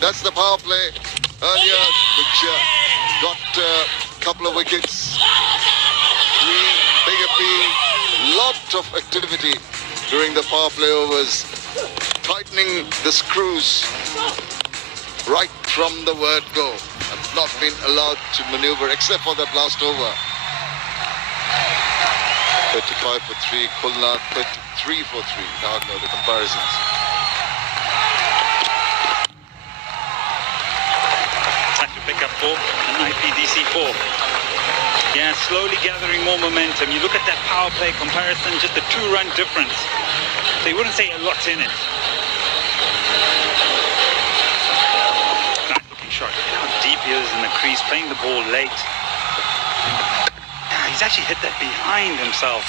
That's the power play earlier, which got a couple of wickets. Three, big appeal, lot of activity during the power play overs, tightening the screws right from the word go. Have not been allowed to maneuver except for that last over. 35 for 3, Khulna 33 for 3. Dhaka, the comparisons. Time to pick up 4 and IPDC 4. Yeah, slowly gathering more momentum. You look at that power play comparison, just a 2-run difference. So you wouldn't say a lot's in it. Nice looking shot. Look how deep he is in the crease, playing the ball late. Yeah, he's actually hit that behind himself.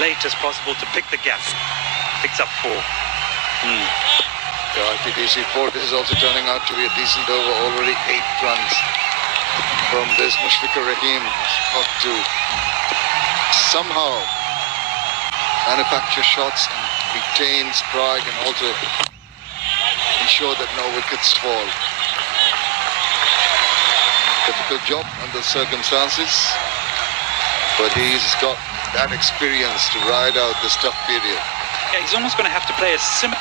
Late as possible to pick the gap. Picks up 4. The IPDC 4, this is also turning out to be a decent over. Already 8 runs from this. Mushfiqur Rahim got to somehow manufacture shots and retain strike and also ensure that no wickets fall. Difficult job under the circumstances, but he's got that experience to ride out this tough period. Yeah, he's almost going to have to play a similar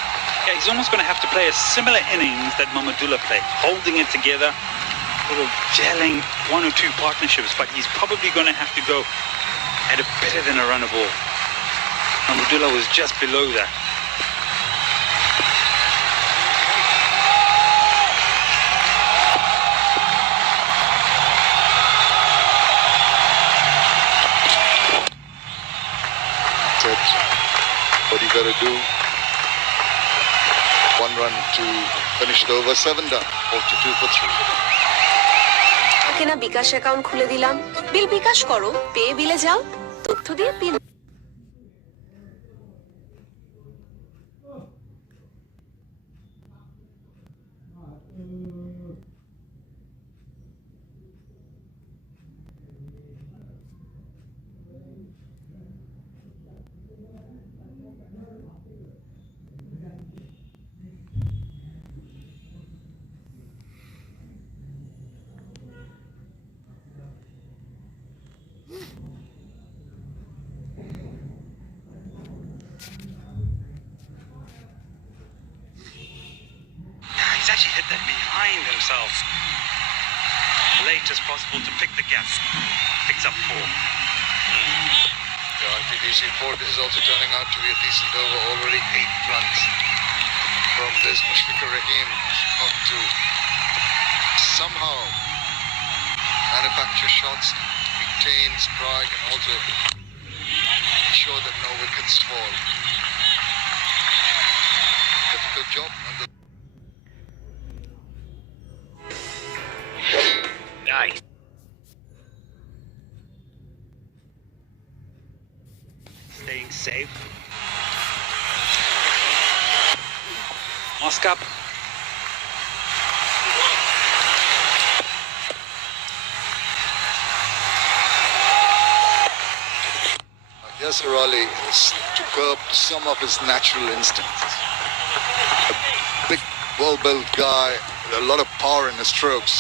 innings that Mamadullah played, holding it together, sort of gelling 1 or 2 partnerships, but he's probably going to have to go at a better than a runner ball. Mamadullah was just below that. What you got to do? 1 run to finish the over. 7 done. 42 for 3. কেনা বিকাশ account খুলে দিলাম, বিল বিকাশ করো, pay বিলে যাও, তথ্য দিয়ে pin. He's actually hit that behind himself. Late as possible to pick the gap. Picks up 4. The IPDC 4, this is also turning out to be a decent over. Already 8 runs from this. Mushfiqur Rahim got to somehow manufacture shots, retain strike and also ensure that no wickets fall. Difficult job under. Nice. Staying safe. Mosk up. Yasir Ali is to curb some of his natural instincts. A big, well-built guy, a lot of power in his strokes.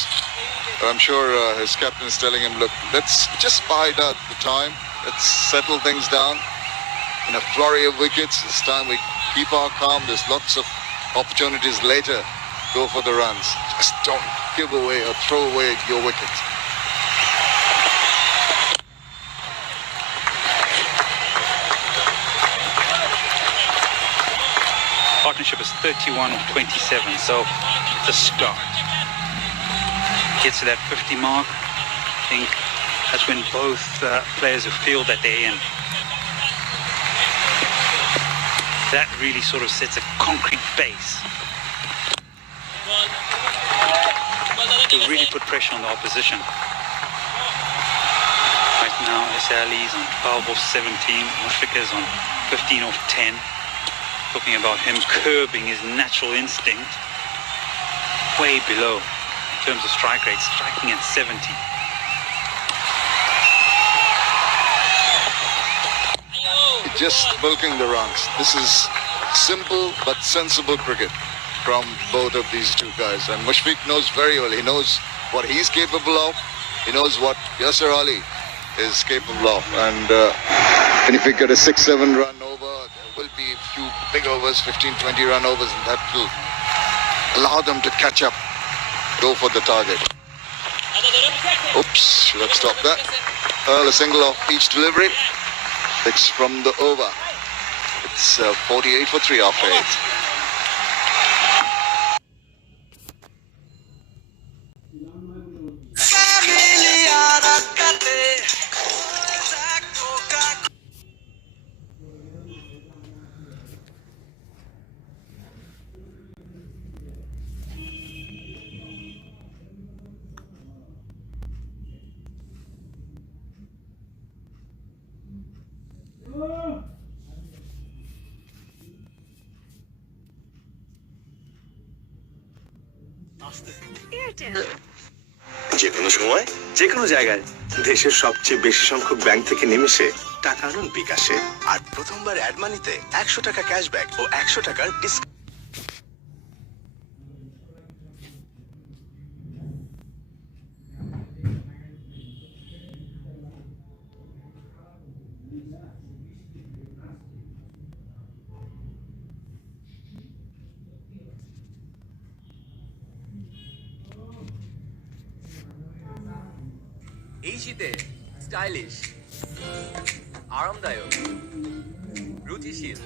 But I'm sure his captain is telling him, look, let's just bide out the time. Let's settle things down. In a flurry of wickets, this time we keep our calm. There's lots of opportunities later. Go for the runs. Just don't give away or throw away your wickets. Partnership is 31 of 27, so it's a start. Gets to that 50 mark. I think that's when both players have feel that they're in. That really sort of sets a concrete base to really put pressure on the opposition. Right now, Ali's on 12 off 17, Mushfiqur's on 15 off 10. Talking about him curbing his natural instinct way below in terms of strike rate, striking at 70. Just milking the runs. This is simple but sensible cricket. from both of these two guys. And Mushfiq knows very well. He knows what he's capable of. He knows what Yasser Ali is capable of. And if we get a 6-7 run over, there will be a few big overs, 15-20 run overs, and that will allow them to catch up, go for the target. Oops, should have stopped that. Earl a single off each delivery. 6 from the over. It's 48 for 3 after 8. যে কোনো সময় যে কোনো জায়গায় দেশের সবচেয়ে বেশি সংখ্যক ব্যাংক থেকে নিমেষে টাকা আনুন বিকাশে। আর প্রথমবার অ্যাড মানিতে 100 টাকা ক্যাশব্যাক ও 100 টাকার ডিসকাউন্ট। এই শীতে স্টাইলিশ, আরামদায়ক, রুচিশীল,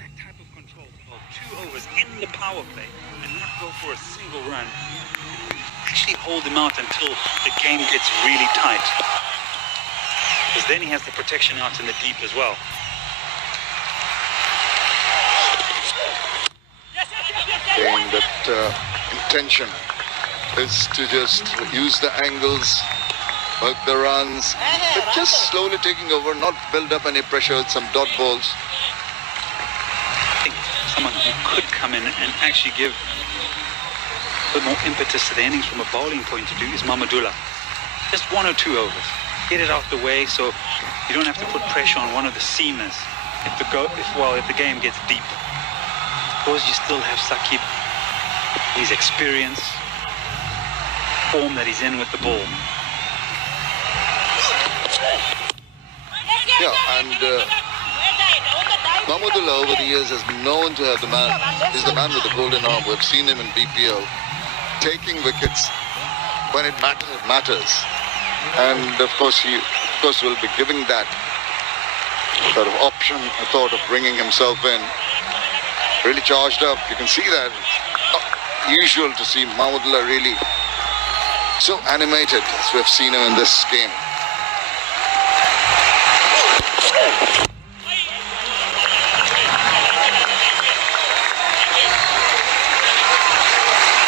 That type of control to hold 2 overs in the power play and not go for a single run. Actually hold him out until the game gets really tight. Because then he has the protection out in the deep as well. Saying that intention is to just use the angles, work the runs, but just slowly taking over, not build up any pressure with some dot balls. I think someone who could come in and actually give a bit more impetus to the innings from a bowling point of view is Mamadullah. Just 1 or 2 overs. Get it out the way so you don't have to put pressure on one of the seamers if the game gets deep. Because you still have Saqib, his experience, form that he's in with the ball. Yeah, and Mahmudullah over the years has been known to have is the man with the golden arm. We've seen him in BPL taking wickets when it matters. And of course he will be giving that sort of option, a thought of bringing himself in. Really charged up. You can see that. Not usual to see Mahmudullah really so animated as we've seen him in this game.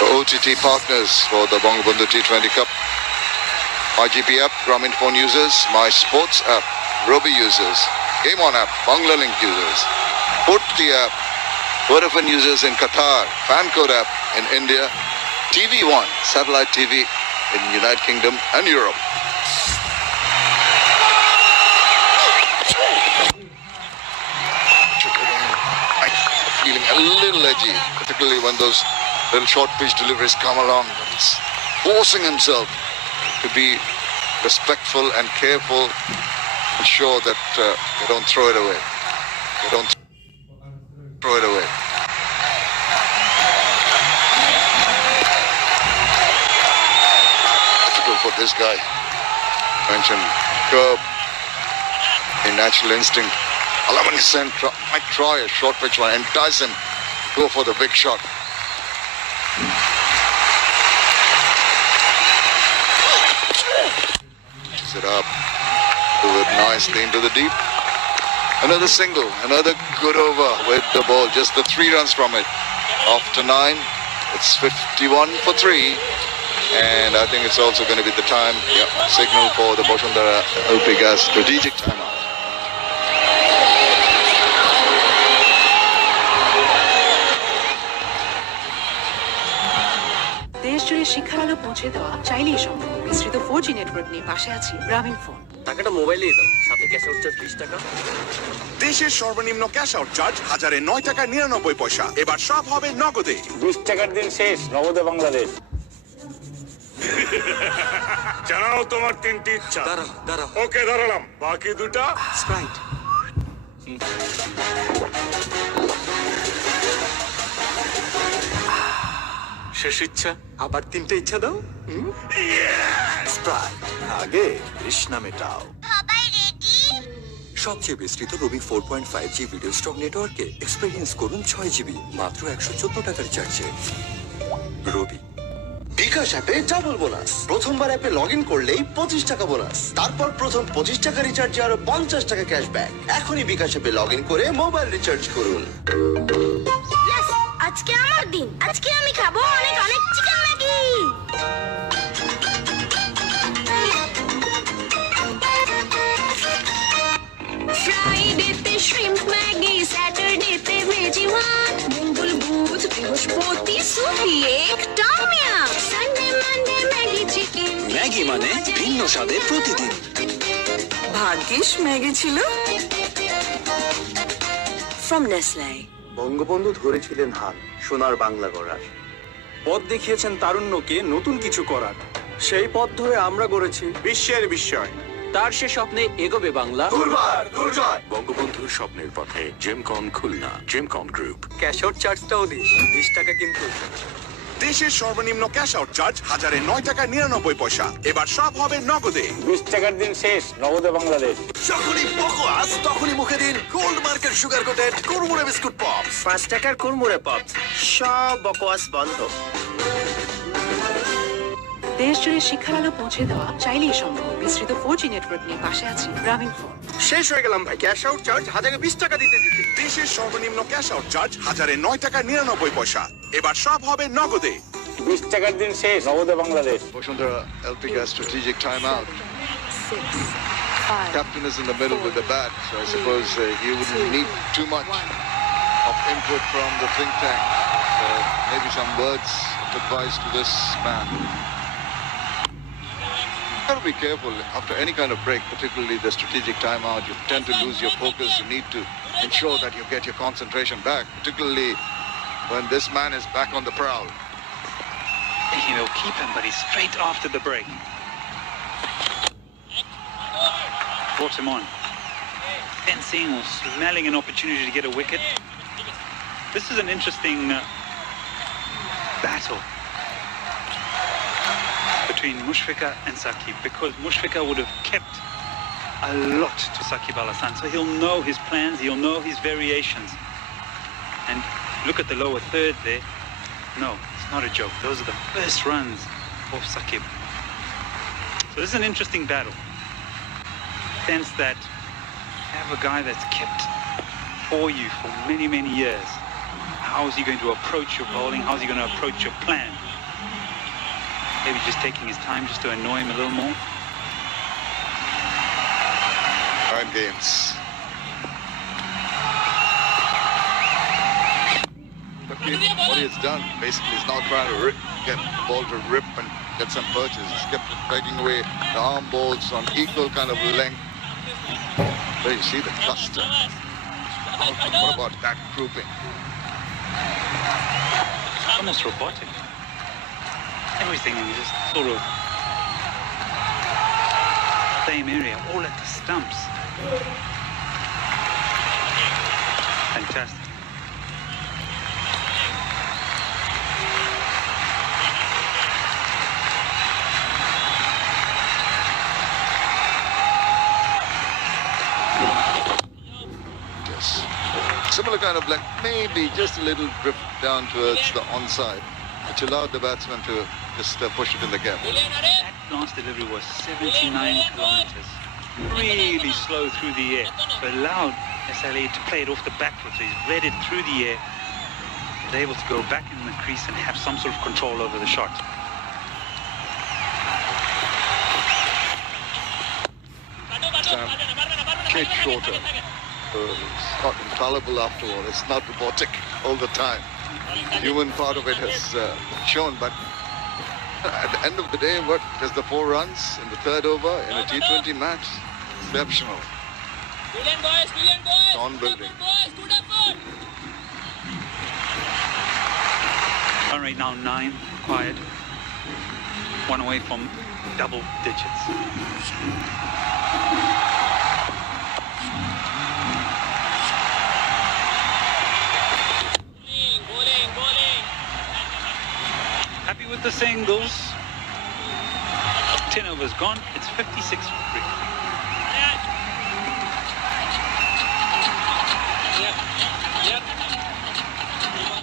The OTT partners for the Bangabandhu T20 Cup. My GP app, Grameen Phone users, My Sports app, Robi users, Game On app, Banglalink users, Put the app, Vodafone users in Qatar, Fancode app in India, TV One, satellite TV in United Kingdom and Europe. I'm feeling a little edgy, particularly when those little short pitch deliveries come along. But he's forcing himself to be respectful and careful, ensure that they don't throw it away. They don't throw it away. Difficult for this guy. Mentioned curb, a natural instinct. Alaman Hussain might try a short pitch one, entice him, go for the big shot. Pitches it up, do it nicely into the deep. Another single, another good over with the ball. Just the 3 runs from it. After 9, it's 51 for 3. And I think it's also going to be the time, signal for the Boshundara LP Gas strategic timeout. দেশ জুড়ে শিক্ষার আলো পৌঁছে দেওয়া চাইলেই সম্ভব। বিস্তৃত 4G network নিয়ে পাশে আছি গ্রামীণ ফোন। টাকাটা মোবাইলেই দাও, সাথে ক্যাশ আউট চার্জ 20 টাকা। দেশের সর্বনিম্ন ক্যাশ আউট চার্জ 1009 টাকা 99 পয়সা। এবার সব হবে নগদে। 20 টাকার দিন শেষ, নগদে বাংলাদেশ। জানাও তোমার 3টি ইচ্ছা। দাঁড়াও। ওকে, দাঁড়ালাম। বাকি দুটা স্প্রাইট। শেষ ইচ্ছা। আবার 3টে ইচ্ছা দাও। স্প্রাইট, আগে তৃষ্ণা মেটাও। সবচেয়ে বিস্তৃত রবি 4.5G ভিডিও স্টক নেটওয়ার্কে এক্সপেরিয়েন্স করুন 6GB মাত্র 114 টাকার চার্জে। রবি। বিকাশ অ্যাপে ডাবল বোনাস। প্রথমবার অ্যাপে লগ ইন করলেই 25 টাকা বোনাস। তারপর প্রথম 25 টাকা রিচার্জে আরো 50 টাকা ক্যাশব্যাক। এখনই বিকাশ অ্যাপে লগ ইন করে মোবাইল রিচার্জ করুন। আজকে আমার দিন। আজকে আমি খাবো অনেক অনেক চিকেন ম্যাগি। ফ্রাইডেতে শ্রিম্প ম্যাগি, স্যাটারডেতে ভেজি ভাত, মঙ্গল বুধ বৃহস্পতি সুপি এক টামিয়া, Sunday Monday Maggi chicken. Maggi মানে ভিন্ন স্বাদে প্রতিদিন। ভাগ্যিস ম্যাগি ছিল। From Nestle. বঙ্গবন্ধু ধরেছিলেন হাল সোনার বাংলা গড়ার। পথ দেখিয়েছেন তারুণ্যকে নতুন কিছু করার। সেই পথ ধরে আমরা গড়েছি বিশ্বের বিস্ময়। তার সে স্বপ্নে এগোবে বাংলা। বঙ্গবন্ধুর স্বপ্নের পথে Gemcon Khulna, Gemcon group. Cash out চার্জটাও দিস, 20 টাকা কিন্তু। দেশের সর্বনিম্ন ক্যাশ আউট চার্জ 1009 টাকা 99 পয়সা। এবার সব হবে নগদে। 20 টাকার দিন শেষ, নগদে বাংলাদেশ। যখনই বকোয়াস তখনই মুখে দিন গোল্ড মার্কেট সুগার কোটেড কুরমুরে বিস্কুট পপস। 5 টাকার কুরমুরে পপস। সব বকোয়াস বন্ধ। দেশ জুড়ে শিক্ষার আলো পৌঁছে দেওয়া চাইলেই সম্ভব। বিস্তৃত 4G নেটওয়ার্ক নিয়ে পাশে আছি গ্রামীণ ফোন। শেষ হয়ে গেলাম ভাই, ক্যাশ আউট চার্জ 1020 টাকা দিতে। দেশের সর্বনিম্ন ক্যাশ আউট চার্জ 1009 টাকা 99 পয়সা। এবার সব হবে নগদে। 20 টাকার দিন শেষ, নগদে Bangladesh. Bosundhara helping a strategic timeout. 6, 5, Captain is in the middle with the bat, so I suppose he wouldn't need too much of input from the think tank. So maybe some words of advice to this man. You got to be careful after any kind of break, particularly the strategic timeout. You tend to lose your focus. You need to ensure that you get your concentration back, particularly when this man is back on the prowl. He'll keep him, but he's straight after the break. Brought him on. Fencing or smelling an opportunity to get a wicket. This is an interesting battle between Mushfiqur and Saqib, because Mushfiqur would have kept a lot to Saqib Al Hasan, so he'll know his plans, he'll know his variations. And look at the lower third there. No, it's not a joke. Those are the first runs of Saqib. So this is an interesting battle. Sense that you have a guy that's kept for you for many, many years. How is he going to approach your bowling? How is he going to approach your plan? Maybe just taking his time just to annoy him a little more. Nine games. But what he has done basically is now trying to get the ball to rip and get some purchase. He's kept it taking away the arm balls on equal kind of length. There you see the cluster. What about that grouping? Almost robotic. Everything in just sort of same area, all at the stumps. Fantastic. Yes. Similar kind of like maybe just a little drift down towards the onside, which allowed the batsman to just push it in the gap. That last delivery was 79 kilometers. Really slow through the air. So allowed SLA to play it off the back foot. So he's read it through the air. Was able to go back in the crease and have some sort of control over the shot. Kid shorter. It's not infallible after all. It's not robotic all the time. The human part of it has shown, but At the end of the day, what is the 4 runs in the third over in a T20 match? Exceptional. On building. Run rate now 9, quiet. 1 away from double digits. Happy with the singles. 10 overs gone. It's 56 for 3.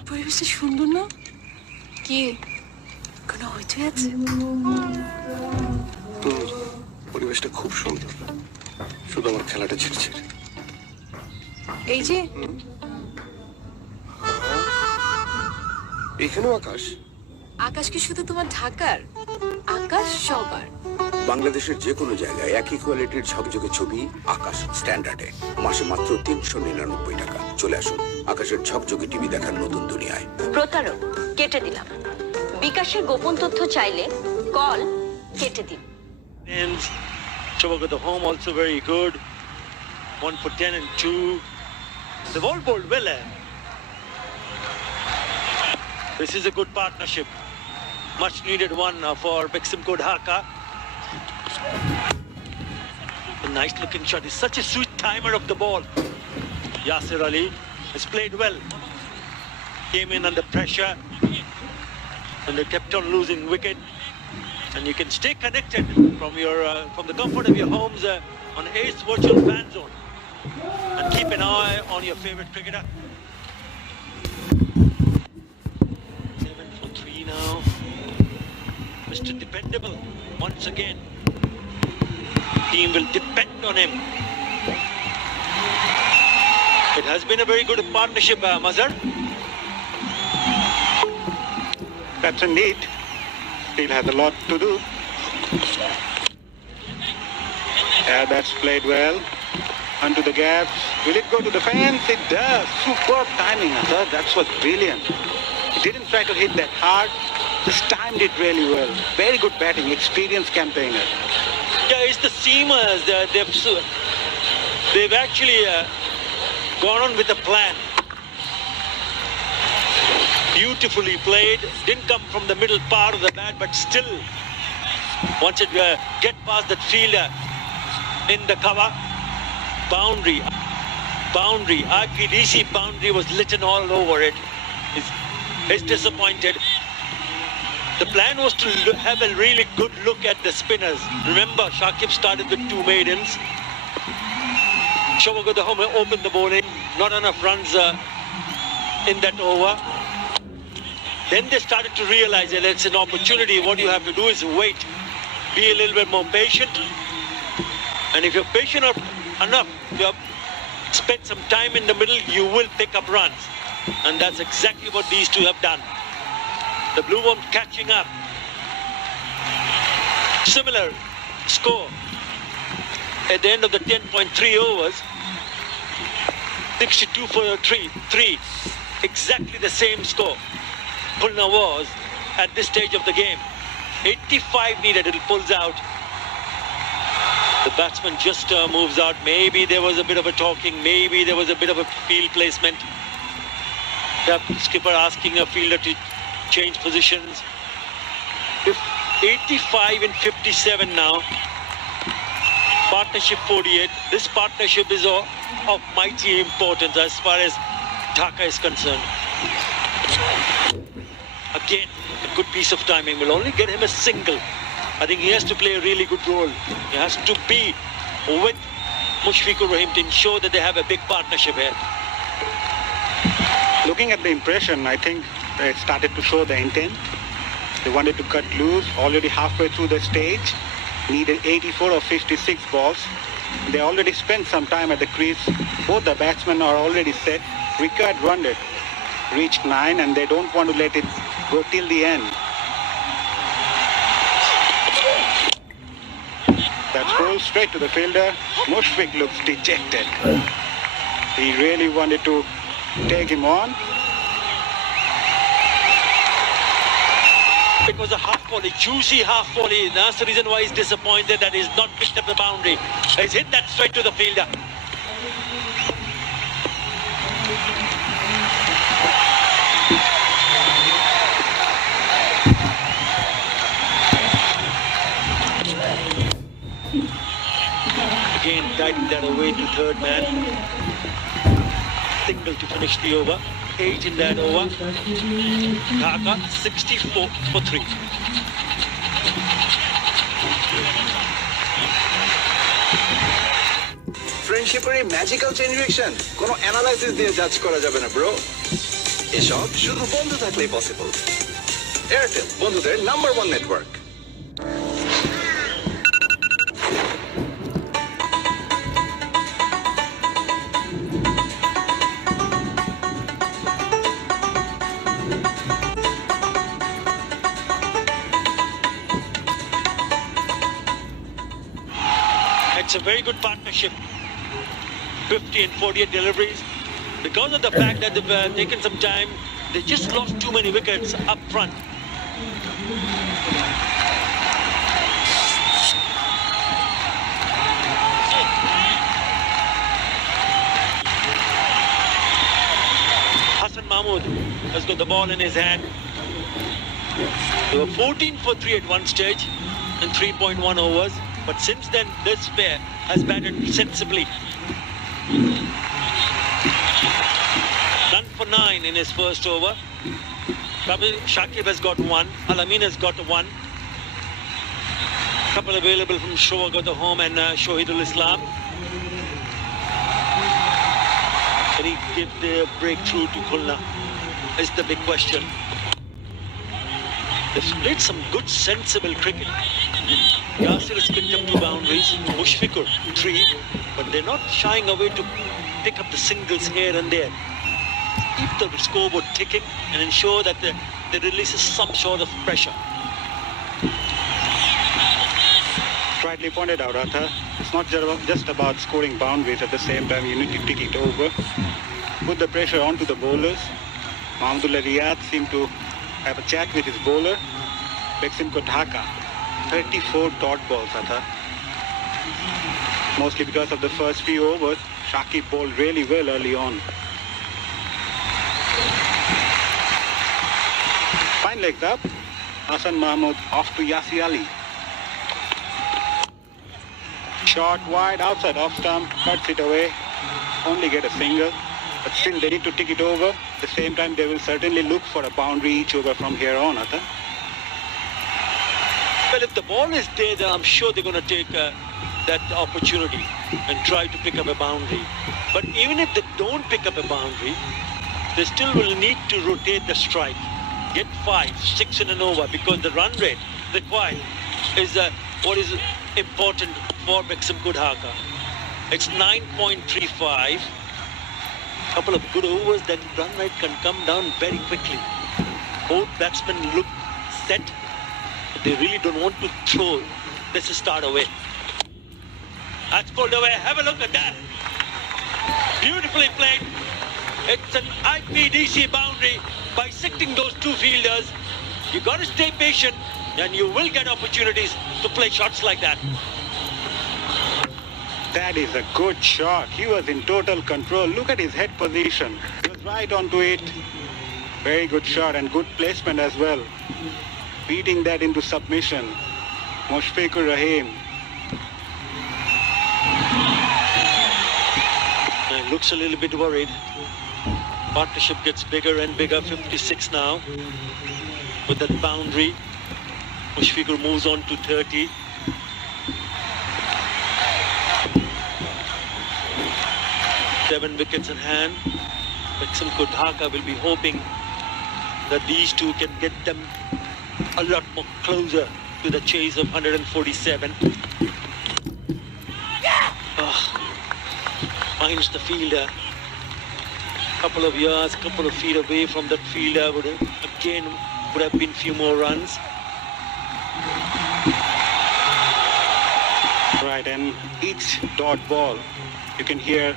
পরিবেশটা সুন্দর না? কি কোনো হইচই আছে? পরিবেশটা খুব সুন্দর, শুধু আমার খেলাটা ছিড়ছে। এই যে এখানেও আকাশ। আকাশ কি শুধু তোমার ঢাকার? আকাশ সবার। বাংলাদেশের যে কোনো জায়গায় একই কোয়ালিটির ঝকঝকে ছবি আকাশ স্ট্যান্ডার্ডে মাসে মাত্র ৩৯৯ টাকা। চলে আসুন আকাশের ঝকঝকে টিভি দেখার নতুন দুনিয়ায়। প্রতারক কেটে দিলাম। বিকাশের গোপন তথ্য চাইলে কল কেটে দিন। Chowak at the home also very good. 1 for 10 and 2. They've all bowled well. This is a good partnership. Much needed one for Bangabandhu Dhaka. A nice looking shot. It's such a sweet timer of the ball. Yasir Ali has played well. Came in under pressure and they kept on losing wicket. And you can stay connected from the comfort of your homes on Ace Virtual Fan Zone and keep an eye on your favorite cricketer. 7 for 3 now. Mr. Dependable once again. Team will depend on him. It has been a very good partnership, Mazhar. That's indeed. Still has a lot to do. Yeah, that's played well. Onto the gaps. Will it go to the fence? It does. Superb timing, sir. That's what's brilliant. He didn't try to hit that hard. Just timed it really well. Very good batting. Experienced campaigner. Yeah, it's the seamers. They've actually gone on with a plan. Beautifully played. Didn't come from the middle part of the bat, but still once it get past that fielder in the cover. Boundary. IPDC boundary was littered all over it. It's disappointed. The plan was to have a really good look at the spinners. Remember, Shakib started with 2 maidens. Chowak opened the bowling. Not enough runs in that over. Then they started to realize that it's an opportunity. What you have to do is wait. Be a little bit more patient. And if you're patient enough, you have spent some time in the middle, you will pick up runs. And that's exactly what these two have done. The blue one catching up. Similar score at the end of the 10.3 overs. 62 for 3. Exactly the same score Khulna was at this stage of the game. 85 needed, it pulls out. The batsman just moves out. Maybe there was a bit of a talking, maybe there was a bit of a field placement. The skipper asking a fielder to change positions. 85 and 57 now. Partnership 48. This partnership is of mighty importance as far as Dhaka is concerned. Again, a good piece of timing will only get him a single. I think he has to play a really good role. He has to be with Mushfiqur Rahim to ensure that they have a big partnership here. Looking at the impression, I think it started to show the intent. They wanted to cut loose already halfway through the stage. Needed 84 or 56 balls. They already spent some time at the crease. Both the batsmen are already set. Rickard run it. Reached 9 and they don't want to let it go till the end. That's goal straight to the fielder. Mushfiq looks dejected. He really wanted to take him on. It was a half volley, juicy half volley. That's the reason why he's disappointed that he's not picked up the boundary. He's hit that straight to the fielder. Again, guiding that away to third man. Single to finish the over. 8 in that over. Dhaka 64 for 3. ফ্রেন্ডশিপের এই magical chain reaction কোনো analysis দিয়ে জাজ করা যাবে না bro. এসব শুধু বন্ধু থাকলেই পসিবল। এয়ারটেল বন্ধুদের number 1 network. It's a very good partnership. 50 and 48 deliveries. Because of the fact that they've taken some time, they just lost too many wickets up front. Hassan Mahmood has got the ball in his hand. They were 14 for 3 at one stage in 3.1 overs. But since then, this pair has batted sensibly. Done for 9 in his first over. Shakib has got 1. Alamin has got 1. Couple available from Shoa got the home and Shohidul Islam. Can he give the breakthrough to Khulna? Is the big question. They've played some good, sensible cricket. Yasir has picked up 2 boundaries, Mushfiqur 3, but they're not shying away to pick up the singles here and there. Keep the scoreboard ticking and ensure that they releases some sort of pressure. Rightly pointed out, Arthur. It's not just about scoring boundaries. At the same time, you need to tick it over. Put the pressure onto the bowlers. Mahmudullah Riyad seemed to have a chat with his bowler, Bexim Dhaka. 34 dot balls, Arthur. Mostly because of the first few overs, Shakib bowled really well early on. Fine legs up. Hassan Mahmood off to Yasir Ali. Shot wide outside off stump, cuts it away. Only get a single, but still they need to tick it over. At the same time, they will certainly look for a boundary each over from here on, Arthur. Well, if the ball is there, then I'm sure they're going to take that opportunity and try to pick up a boundary. But even if they don't pick up a boundary, they still will need to rotate the strike. Get 5, 6 in an over, because the run rate required is what is important for Bexim Dhaka. It's 9.35. Couple of good overs, that run rate can come down very quickly. Both batsmen look set. They really don't want to throw. This is start away. That's pulled away. Have a look at that. Beautifully played. It's an IPDC boundary. Bisecting those 2 fielders. You got to stay patient and you will get opportunities to play shots like that. That is a good shot. He was in total control. Look at his head position. He was right onto it. Very good shot and good placement as well. Beating that into submission. Mushfiqur Rahim. Looks a little bit worried. Partnership gets bigger and bigger. 56 now. With that boundary. Mushfiqur moves on to 30. Seven wickets in hand. Bexim Dhaka will be hoping that these two can get them a lot more closer to the chase of 147. Finds the fielder. Couple of yards, couple of feet away from that fielder would have been few more runs. Right, and each dot ball, you can hear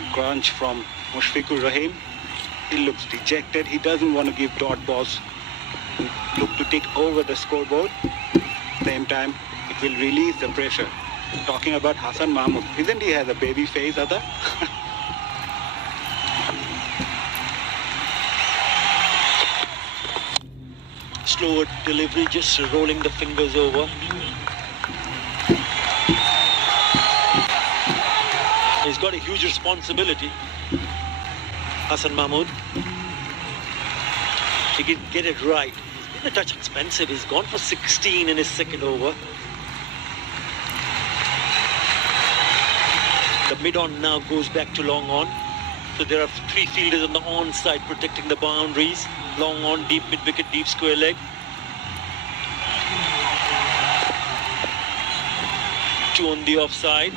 a crunch from Mushfiqur Rahim. He looks dejected. He doesn't want to give dot balls look to take over the scoreboard. Same time, it will release the pressure. Talking about Hassan Mahmood, isn't he has a baby face, Ada? Slower delivery, just rolling the fingers over. He's got a huge responsibility, Hassan Mahmood. He can get it right. He's been a touch expensive. He's gone for 16 in his second over. The mid-on now goes back to long on. So there are 3 fielders on the on side protecting the boundaries. Long on, deep mid-wicket, deep square leg. 2 on the offside.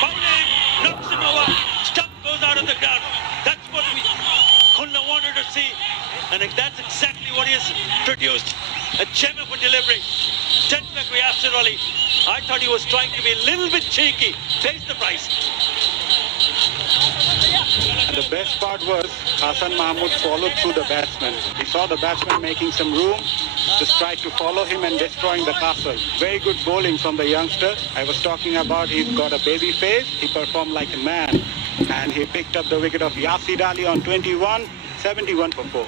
Bowling, knocks him over. Stump goes out of the ground. That's what Khulna wanted to see. And that's exactly what he has produced. A gem of a delivery. 10 back after Ali. I thought he was trying to be a little bit cheeky. Pays the price. And the best part was Hassan Mahmood followed through the batsman. He saw the batsman making some room, just tried to follow him and destroying the castle. Very good bowling from the youngster. I was talking about he's got a baby face. He performed like a man. And he picked up the wicket of Yasid Ali on 21, 71 for 4.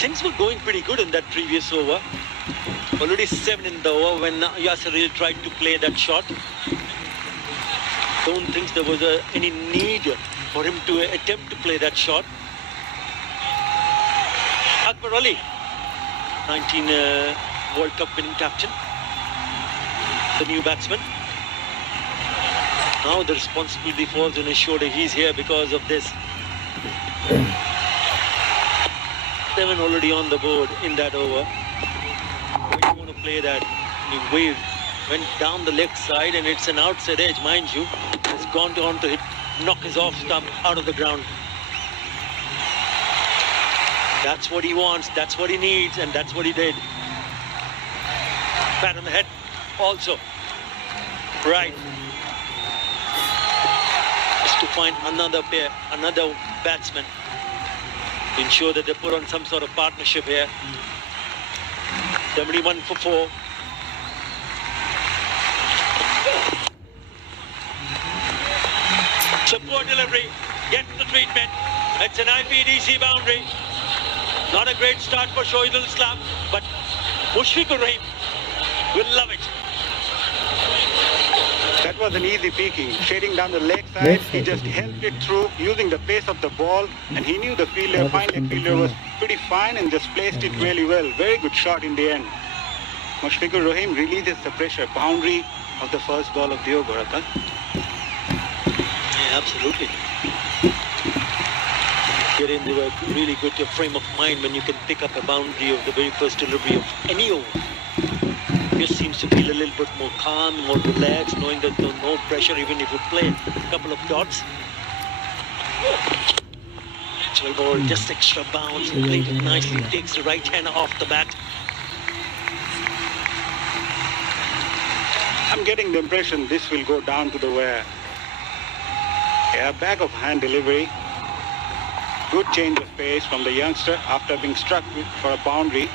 Things were going pretty good in that previous over. Already 7 in the over when Yasir really tried to play that shot. Don't think there was any need for him to attempt to play that shot. Akbar Ali, 19 World Cup winning captain, the new batsman. Now the responsibility falls on his shoulder. He's here because of this. 7 already on the board in that over. Where do you want to play that? He waved, went down the leg side, and it's an outside edge, mind you. It's gone on to hit, knock his off stump out of the ground. That's what he wants, that's what he needs, and that's what he did. Pat on the head, also. Right. Just to find another pair, another batsman. Ensure that they put on some sort of partnership here. 71 for 4. Support delivery, gets the treatment. It's an IPDC boundary. Not a great start for Shoaibul Islam, but Mushfiqur Rahim will love it. That was an easy peaking. Shading down the leg side, he just helped it through using the pace of the ball, and he knew the fielder, fine leg fielder was pretty fine and just placed it really well. Very good shot in the end. Mushfiqur Rahim releases the pressure. Boundary of the first ball of the over. Yeah, absolutely. Get into a really good frame of mind when you can pick up a boundary of the very first delivery of any over. Just seems to feel a little bit more calm, more relaxed, knowing that there's no pressure even if you play a couple of dots. Actual ball, just extra bounce, played it nicely, takes the right hand off the bat. I'm getting the impression this will go down to the wire. Yeah, back of hand delivery. Good change of pace from the youngster. After being struck for a boundary,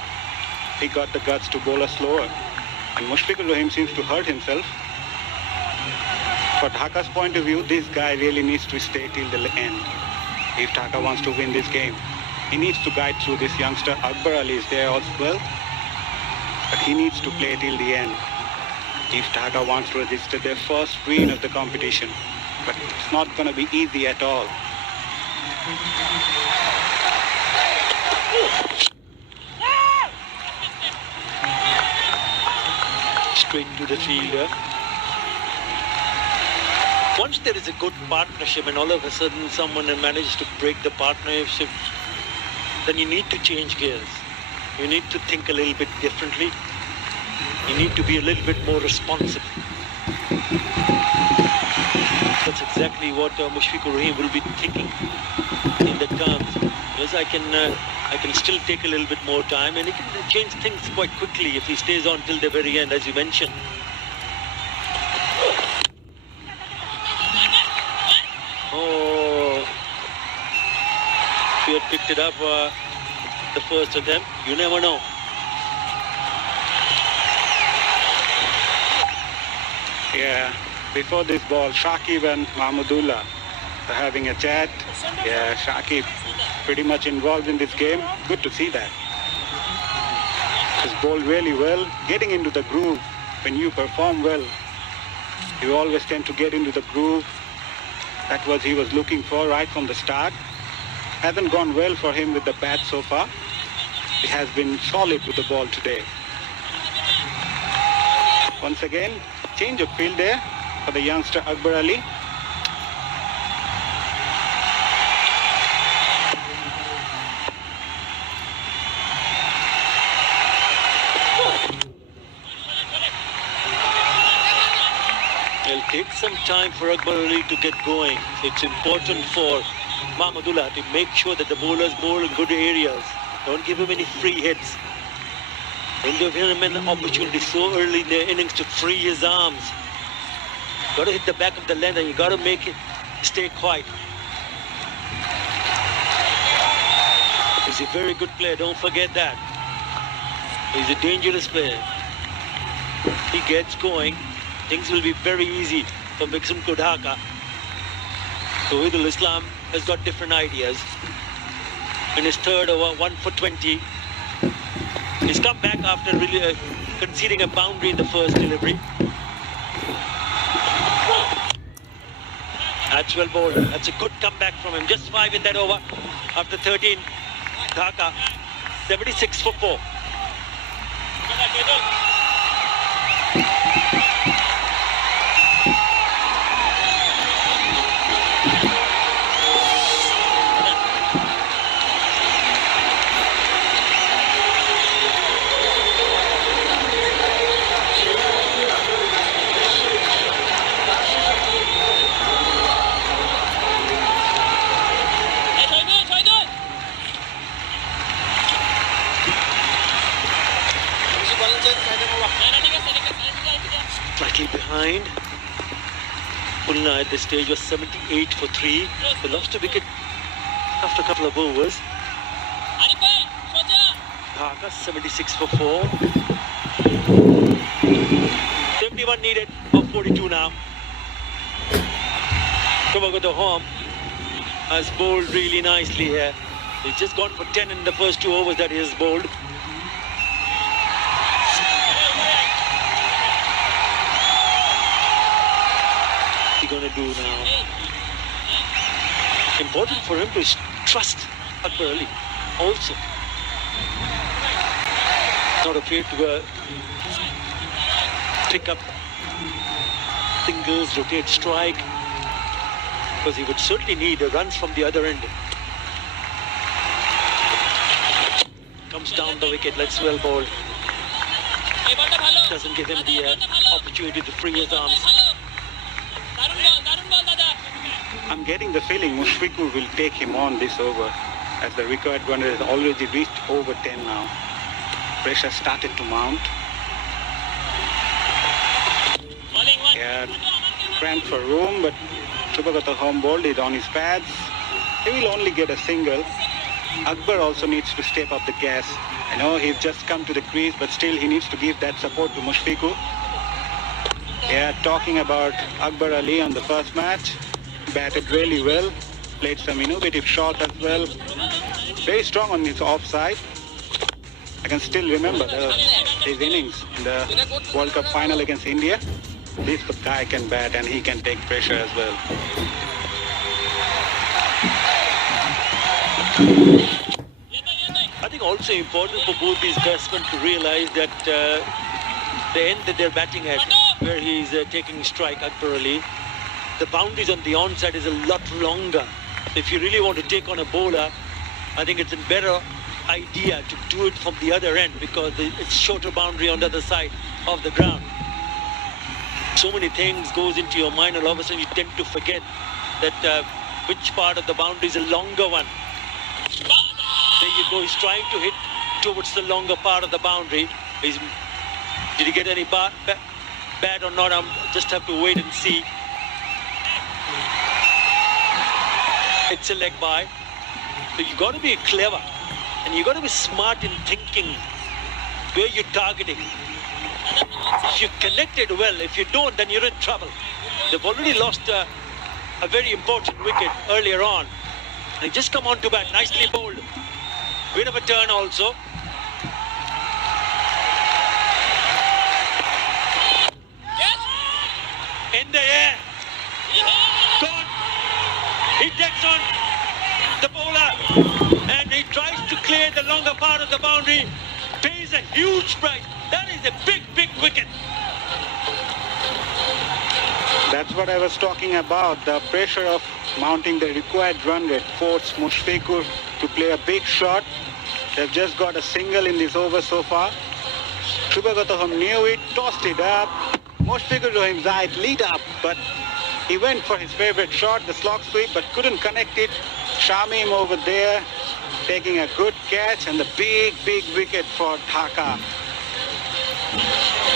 he got the guts to bowl a slower. And Mushfiqur Rahim seems to hurt himself. For Dhaka's point of view, this guy really needs to stay till the end. If Dhaka wants to win this game, he needs to guide through this youngster. Akbar Ali is there as well, but he needs to play till the end if Dhaka wants to register their first win of the competition. but it's not going to be easy at all. Straight to the fielder. Once there is a good partnership and all of a sudden someone manages to break the partnership, then you need to change gears. You need to think a little bit differently. You need to be a little bit more responsible. That's exactly what Mushfiqur Rahim will be thinking in the terms. Yes, I can still take a little bit more time, and he can change things quite quickly if he stays on till the very end, as you mentioned. Oh, if he had picked it up the first attempt, you never know. Yeah, before this ball, Shakib and Mahmudullah are having a chat. Yeah, Shakib pretty much involved in this game. Good to see that. He's bowled really well, getting into the groove. When you perform well, you always tend to get into the groove. That was he was looking for right from the start. Hasn't gone well for him with the bat so far. He has been solid with the ball today. Once again, change of field there for the youngster Akbar Ali. It'll take some time for Akbar Ali to get going. It's important for Mahmudullah to make sure that the bowlers bowl in good areas. Don't give him any free hits. Don't give him an opportunity so early in the innings to free his arms. Got to hit the back of the length and you got to make it stay quiet. He's a very good player, don't forget that. He's a dangerous player. He gets going, things will be very easy for Mixum Dhaka. Tawhidul Islam has got different ideas. In his third over, 1 for 20. He's come back after really conceding a boundary in the first delivery. That's well bowled. That's a good comeback from him. Just 5 in that over after 13. Dhaka, 76 for 4. Slightly behind. Khulna at this stage was 78 for 3. They lost a wicket after a couple of overs. Dhaka 76 for 4. 71 needed for 42 now. Tobago home has bowled really nicely here. He's just gone for 10 in the first 2 overs that he has bowled. Going to do now. Important for him to trust Akbar Ali also. Not afraid to pick up singles, rotate, strike, because he would certainly need runs from the other end. Comes down the wicket, let's well bowled. Doesn't give him the opportunity to free his arms. I'm getting the feeling Mushfiqur will take him on this over, as the required run has already reached over 10 now. Pressure started to mount. Yeah, cramped for room, but Subhagata home bowled it on his pads. He will only get a single. Akbar also needs to step up the gas. I know he's just come to the crease, but still he needs to give that support to Mushfiqur. Yeah, talking about Akbar Ali on the first match. Batted really well, played some innovative shot as well. Very strong on his offside. I can still remember his innings in the World Cup final against India. This guy can bat and he can take pressure as well. I think also important for both these batsmen to realize that the end that they're batting at, where he's taking strike Akbar Ali, the boundaries on the onside is a lot longer. If you really want to take on a bowler, I think it's a better idea to do it from the other end because it's shorter boundary on the other side of the ground. So many things goes into your mind and all of a sudden you tend to forget that which part of the boundary is a longer one. There you go, he's trying to hit towards the longer part of the boundary. Did he get any bad or not? I just have to wait and see. It's a leg by. So you got to be clever and you got to be smart in thinking where you're targeting. If you connect it well, if you don't, then you're in trouble. They've already lost a very important wicket earlier on. They just come on to bat, nicely bowled. Bit of a turn also. In the air. Gone. He takes on the bowler and he tries to clear the longer part of the boundary. Pays a huge price. That is a big, big wicket. That's what I was talking about. The pressure of mounting the required run rate forced Mushfiqur to play a big shot. They've just got a single in this over so far. Shubhagataham knew it, tossed it up. Mushfiqur Rahim Zaid lead up, but he went for his favorite shot, the slog sweep, but couldn't connect it. Shamim over there taking a good catch and the big, big wicket for Dhaka.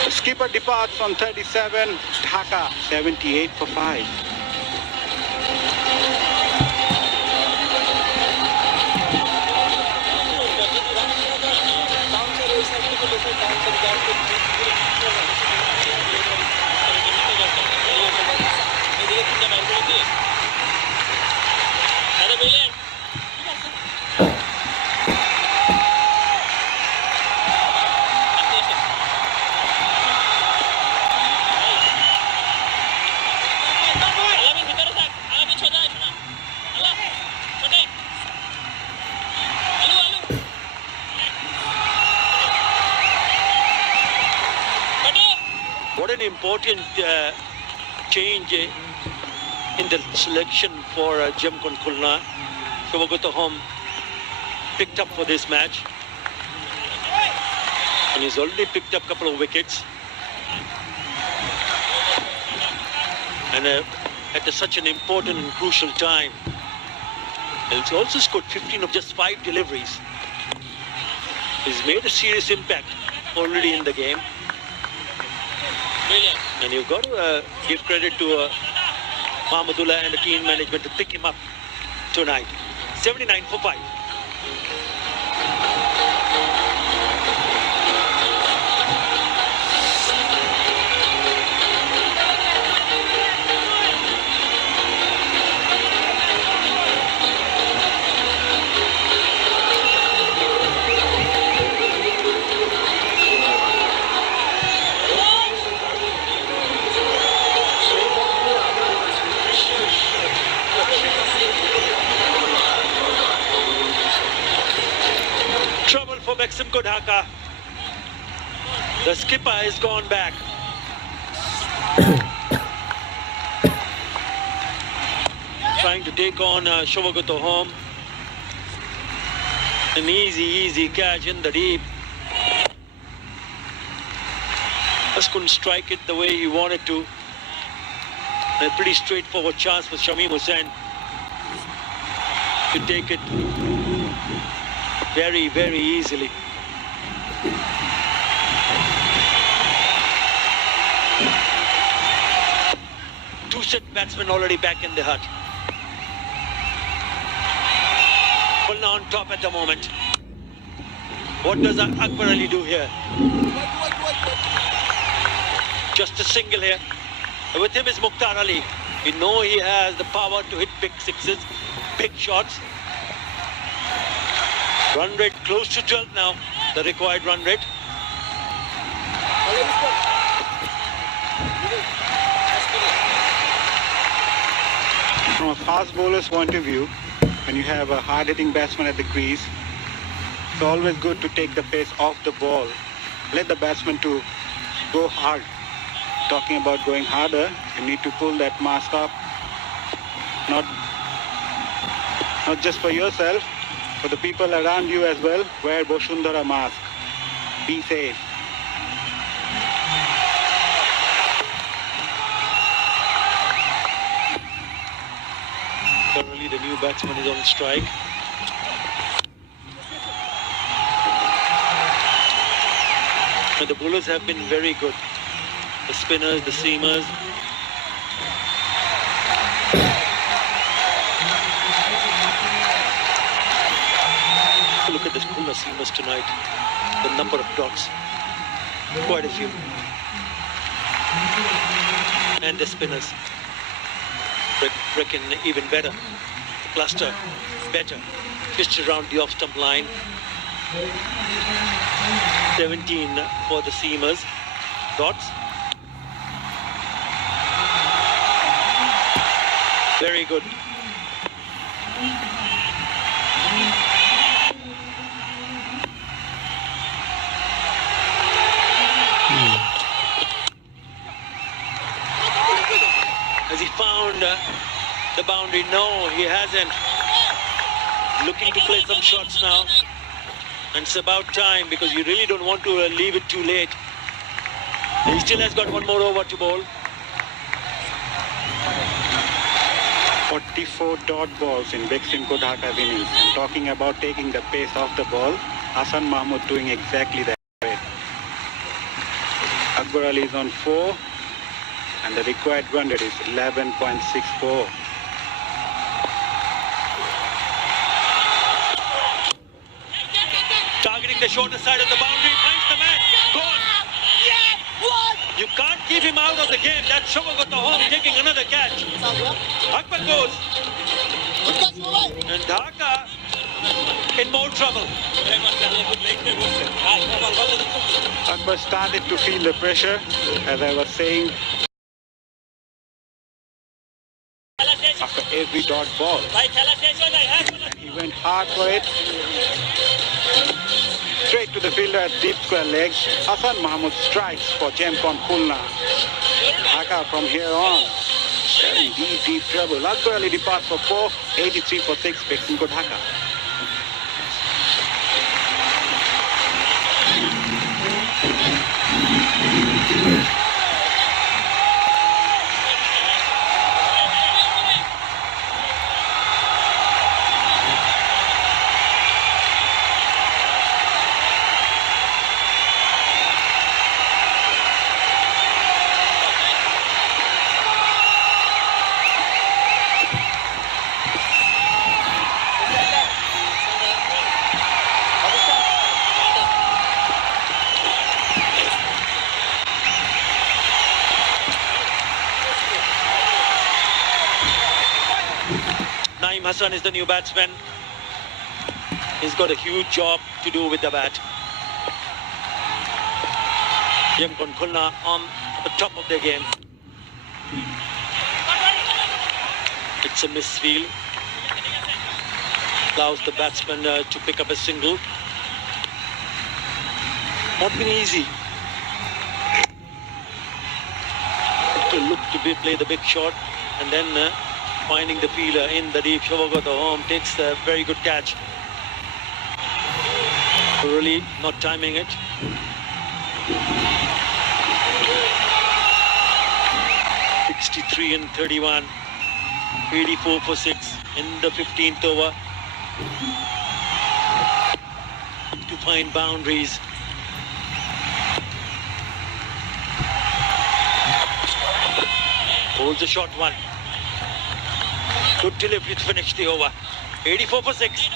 The skipper departs on 37, Dhaka 78 for 5. What an important change in the selection for Jamkon Khulna. Shubhagataham picked up for this match. And he's already picked up a couple of wickets. And at such an important and crucial time. He's also scored 15 of just 5 deliveries. He's made a serious impact already in the game. And you've got to give credit to Mahmudullah and the team management to pick him up tonight. 79 for 5. Trouble for Maximko Dhaka. The skipper has gone back. Trying to take on Shubhagataham. An easy catch in the deep. Just couldn't strike it the way he wanted to. A pretty straightforward chance for Shamim Hussain to take it very, very easily. Two set batsmen already back in the hut. Khulna on top at the moment. What does Akbar Ali do here? Just a single here. With him is Mukhtar Ali. You know he has the power to hit big sixes, big shots. Run rate close to 12 now, the required run rate. a fast bowler's point of view, when you have a hard-hitting batsman at the crease, it's always good to take the pace off the ball. Let the batsman to go hard. Talking about going harder, you need to pull that mask up. Not just for yourself, for the people around you as well. Wear Boshundara mask. Be safe. Currently the new batsman is on strike. And the bowlers have been very good. The spinners, the seamers. Look at the Khulna seamers tonight. The number of dots. Quite a few. And the spinners. Reckon even better. Cluster better. Pitched around the off-stump line. 17 for the seamers. Dots. Very good. Has he found the boundary? No, he hasn't. Looking to play some shots now. And it's about time because you really don't want to leave it too late. He still has got one more over to bowl. 44 dot balls in Beximco Dhaka innings. And talking about taking the pace off the ball, Hassan Mahmood doing exactly that. Akbar Ali is on 4 and the required run rate is 11.64. Targeting the shorter side of the boundary, finds the man, gone. You can't keep him out of the game. That Shova got the home, taking another catch. Akbar goes. And Dhaka in more trouble. Akbar started to feel the pressure, as I was saying, after every dot ball. He went hard for it. Straight to the fielder at deep square leg. Hassan Mahmood strikes for Jemcon Khulna. Dhaka from here on. Very deep trouble. Akbar Ali departs for 4, 83 for 6, Beximco Dhaka. Naeem Hassan is the new batsman. He's got a huge job to do with the bat. Jemcon Khulna on the top of their game. It's a misfield. Allows the batsman to pick up a single. Not been easy to look to play the big shot and then finding the fielder in the deep. Shova got the home, takes a very good catch. Really not timing it. and 31, 84 for 6 in the 15th over. To find boundaries. Holds a short one. Good delivery to finish the over. 84 for 6.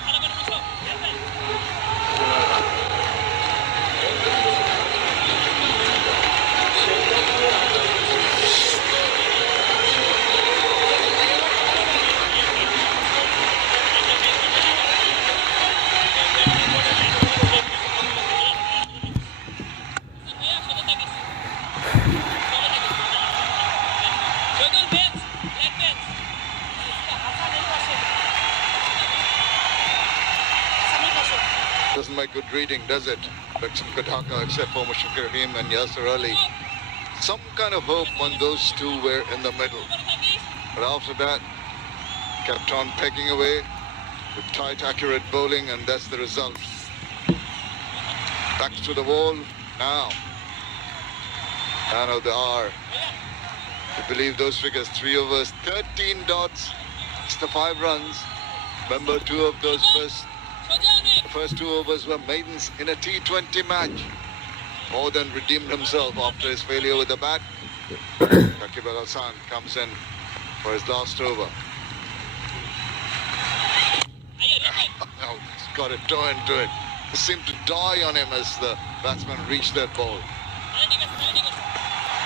Doesn't make good reading, does it? Dhaka, except for Mushfiqur Rahim and Yasir Ali. Some kind of hope when those two were in the middle. But after that, kept on pegging away with tight, accurate bowling, and that's the result. Back to the wall now. Man of the hour. I believe those figures, 3 overs, 13 dots, 65 runs. Remember, two of those first 2 overs were maidens in a T20 match. More than redeemed himself after his failure with the bat. Shakib Al Hasan comes in for his last over. Oh, he's got a toe into it. It seemed to die on him as the batsman reached that ball.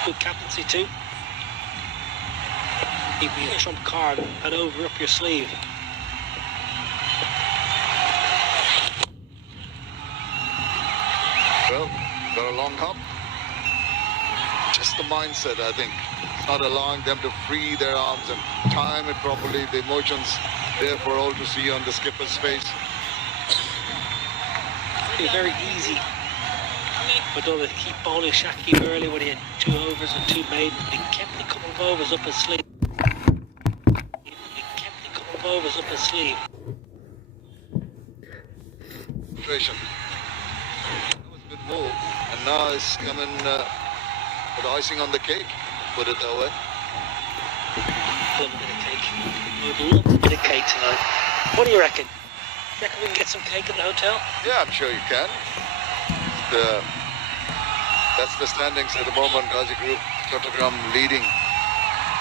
Good captaincy too. Keep your trump card and over up your sleeve. Well, got a long hop. Just the mindset, I think. It's not allowing them to free their arms and time it properly. The emotions there for all to see on the skipper's face. It's very easy for Dulles to keep bowling Shakib early when he had 2 overs and 2 maidens. He kept a couple of overs up his sleeve. Situation. That was a good move. And now it's coming with icing on the cake, put it that way. Love a bit of cake. I'd love a bit of cake tonight. What do you reckon? Reckon we can get some cake at the hotel? Yeah, I'm sure you can. That's the standings at the moment. Ghazi Group, Chattogram leading.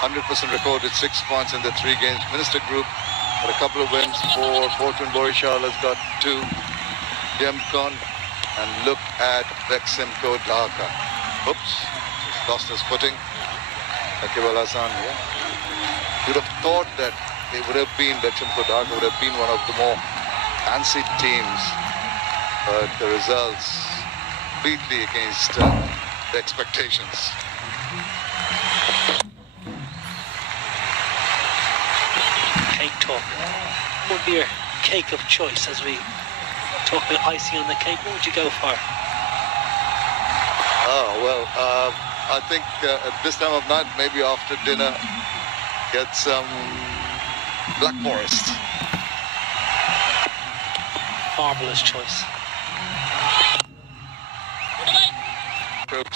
100% recorded 6 points in the 3 games. Minister Group got a couple of wins. Fortune Borishal has got 2. Demcon. And look at Beximco Dhaka. Oops, he's lost his footing. Shakib Al Hasan, yeah. You'd have thought that they would have been, Beximco Dhaka would have been one of the more fancied teams. But the results completely against the expectations. Cake talk. What would be your cake of choice as we talk about icing on the cake? What would you go for? Oh, well, I think at this time of night, maybe after dinner, get some Black Forest. Marvellous choice.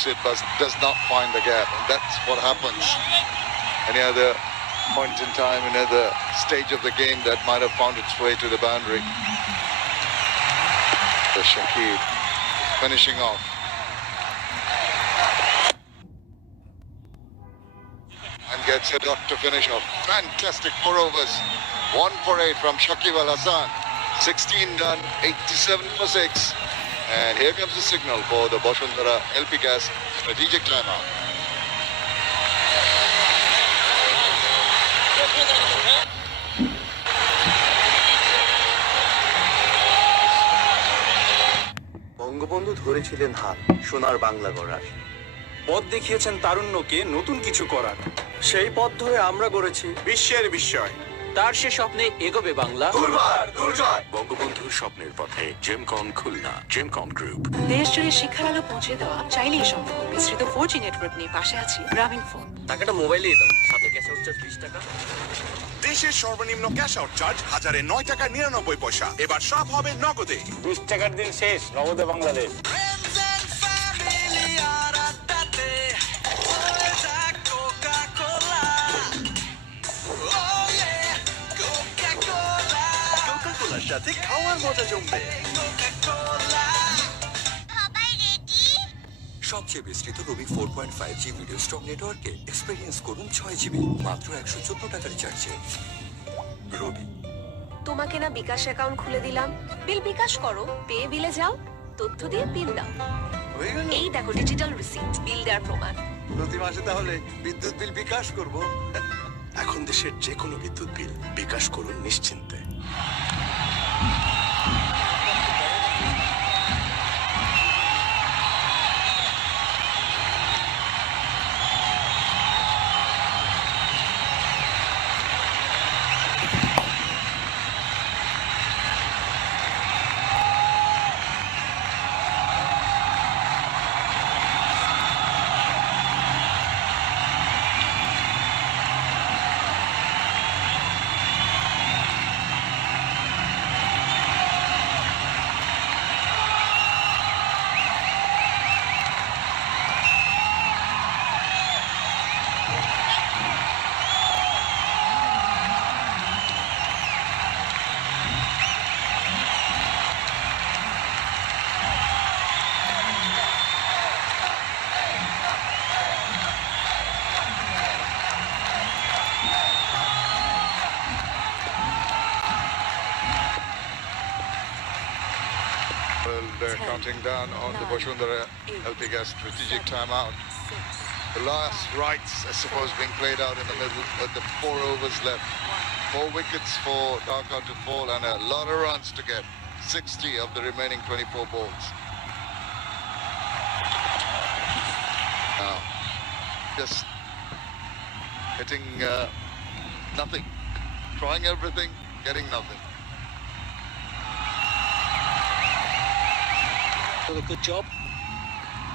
It does not find the gap, and that's what happens. Any other point in time, any other stage of the game that might have found its way to the boundary. The Shakib finishing off. And gets a dot to finish off. Fantastic 4 overs. 1 for 8 from Shakib Al Hasan. 16 done, 87 for 6. And here comes the signal for the Boshundara LP Gas strategic timeout. Bangabandhu ধরেছিলেন হাল সোনার বাংলা গড়ার। পথ দেখিয়েছেন তারুণ্যকে নতুন কিছু করার। সেই পথ ধরে আমরা গড়েছি বিশ্বের বিস্ময়। তার সে স্বপ্নে এগোবে বাংলা। বঙ্গবন্ধুর স্বপ্নের পথে জেমকন খুলনা, জেমকন গ্রুপ। দেশ জুড়ে শিক্ষার আলো পৌঁছে দেওয়া চাইলেই সম্ভব। বিস্তৃত 4G নেটওয়ার্ক নিয়ে পাশে আছি গ্রামীণ ফোন। টাকাটা মোবাইলেই দাও, সাথে ক্যাশ আউট চার্জ 20 টাকা। দেশের সর্বনিম্ন ক্যাশ আউট চার্জ 1009 টাকা 99 পয়সা। এবার সব হবে নগদে। 20 টাকার দিন শেষ, নগদে বাংলাদেশ। সাথে খাওয়ার মজা জমবে। সবচেয়ে বিস্তৃত রবি 4.5G ভিডিও স্টক নেটওয়ার্কে এক্সপেরিয়েন্স করুন 6 জিবি মাত্র 114 টাকা রিচার্জে। রবি। তোমাকে না বিকাশ অ্যাকাউন্ট খুলে দিলাম, বিল বিকাশ করো, পেয়ে বিলে যাও, তথ্য দিয়ে পিন দাও। এই দেখো ডিজিটাল রিসিপ্ট, বিল দেওয়ার প্রমাণ। প্রতি মাসে তাহলে বিদ্যুৎ বিল বিকাশ করব। এখন দেশের যে কোনো বিদ্যুৎ বিল বিকাশ করুন নিশ্চিন্তে। world counting down on the Bashundhara LP Gas strategic timeout. The last rights, I suppose, being played out in the middle with the 4 overs left. 4 wickets for Dhaka to fall and a lot of runs to get. 60 of the remaining 24 balls. Now, just hitting nothing. Trying everything, getting nothing. Done a good job.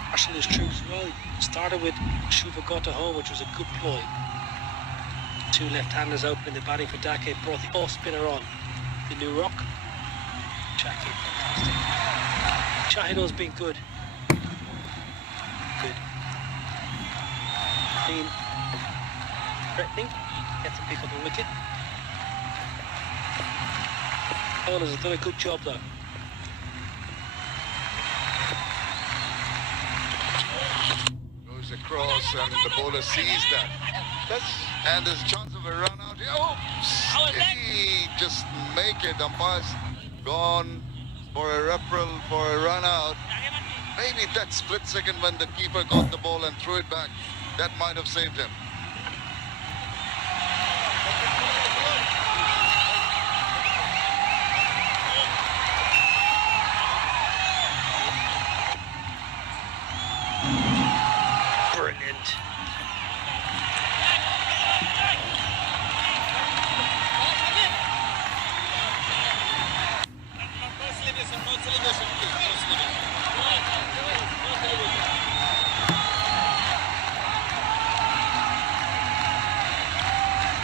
Marshall his troops well. Started with Shuva Gota home, which was a good ploy. 2 left-handers opening the batting for Dhaka, brought the off spinner on. The new rock. Shahid, fantastic. Shahidul's been good. Good. Clean. Threatening. Gets to pick up a wicket. Bowlers have done a good job though. Goes across and the bowler sees that. And there's a chance of a run out. Oops! He just make it. Umpires gone for a referral for a run out. Maybe that split second when the keeper got the ball and threw it back, that might have saved him. Brilliant.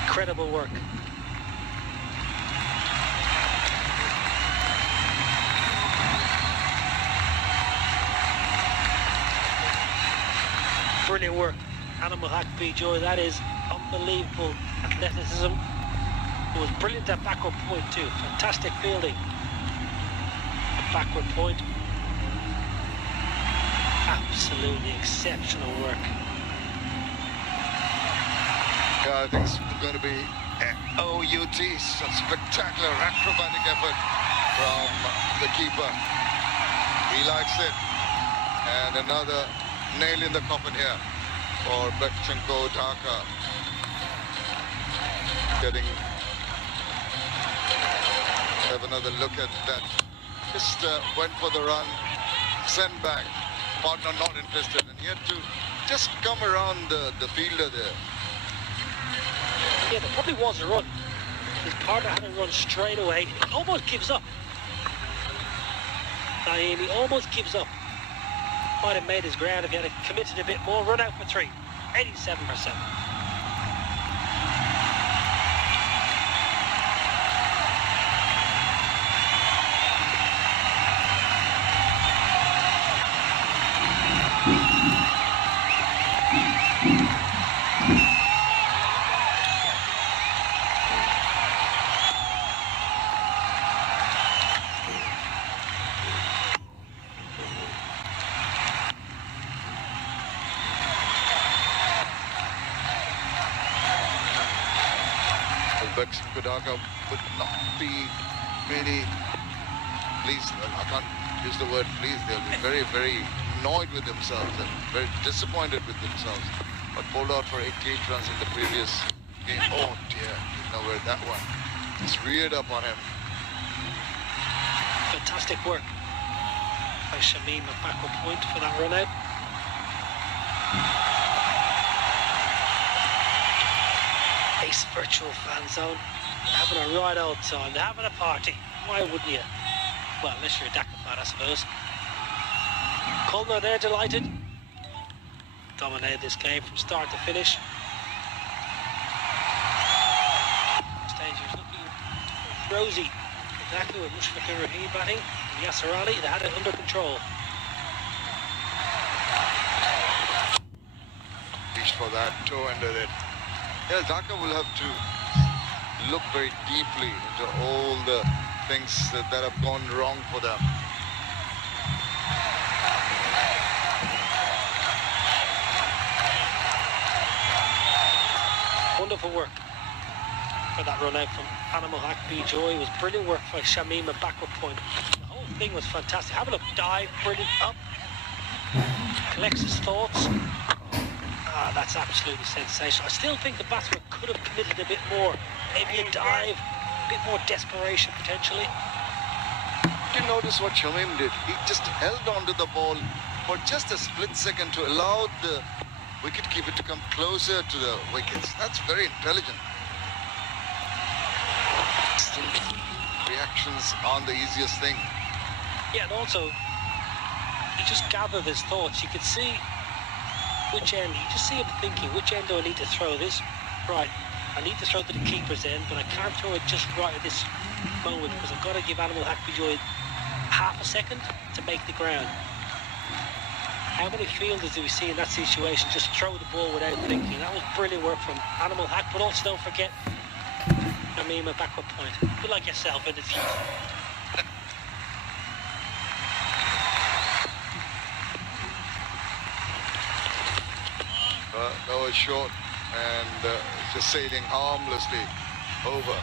Incredible work. Brilliant work. Animal Hack Joy, that is unbelievable athleticism. It was brilliant at backward point too. Fantastic fielding. At backward point. Absolutely exceptional work. Yeah, I think it's going to be OUT. Some spectacular acrobatic effort from the keeper. He likes it. And another nail in the coffin here for Bekchenko Dhaka. Have another look at that. Just went for the run, sent back. Partner not interested, and he had to just come around the fielder there. Yeah, there probably was a run. His partner had a run straight away. He almost gives up. Naeem, he almost gives up. Might have made his ground if he had committed a bit more. Run out for 3. 87%. Bekchenko Dhaka would not be really pleased. I can't use the word pleased. They'll be very, very annoyed with themselves and very disappointed with themselves. But pulled out for 88 runs in the previous game. Oh dear, you know where that one just reared up on him. Fantastic work by Shamim at backward point for that run out. Ace virtual fan zone. They're having a right old time. They're having a party. Why wouldn't you? Well, unless you're a Dhaka fan, I suppose. Khulna, they're delighted. Dominated this game from start to finish. Stage is looking rosy. Dhaka with Mushfiq Rahim batting. And Yasser Ali, they had it under control. Reached for that toe end of it. Yeah, Dhaka will have to look very deeply into all the things that have gone wrong for them. Wonderful work for that run out from Animal Hack Joy. It was brilliant work by Shamim at backward point. The whole thing was fantastic. Have a look, dive, brilliant, up, collects his thoughts. That's absolutely sensational. I still think the batsman could have committed a bit more. Maybe a dive, a bit more desperation potentially. You notice what Shamim did? He just held on to the ball for just a split second to allow the wicketkeeper to come closer to the wickets. That's very intelligent. Instant reactions aren't the easiest thing. Yeah, and also, he just gathered his thoughts. You could see which end, you just see him thinking, which end do I need to throw this? Right, I need to throw to the keeper's end, but I can't throw it just right at this moment because I've got to give Animal Hackbejoy half a second to make the ground. How many fielders do we see in that situation just throw the ball without thinking? That was brilliant work from Animal Hack, but also don't forget, I mean, a backward point. Be like yourself in the future. That was short and just sailing harmlessly over.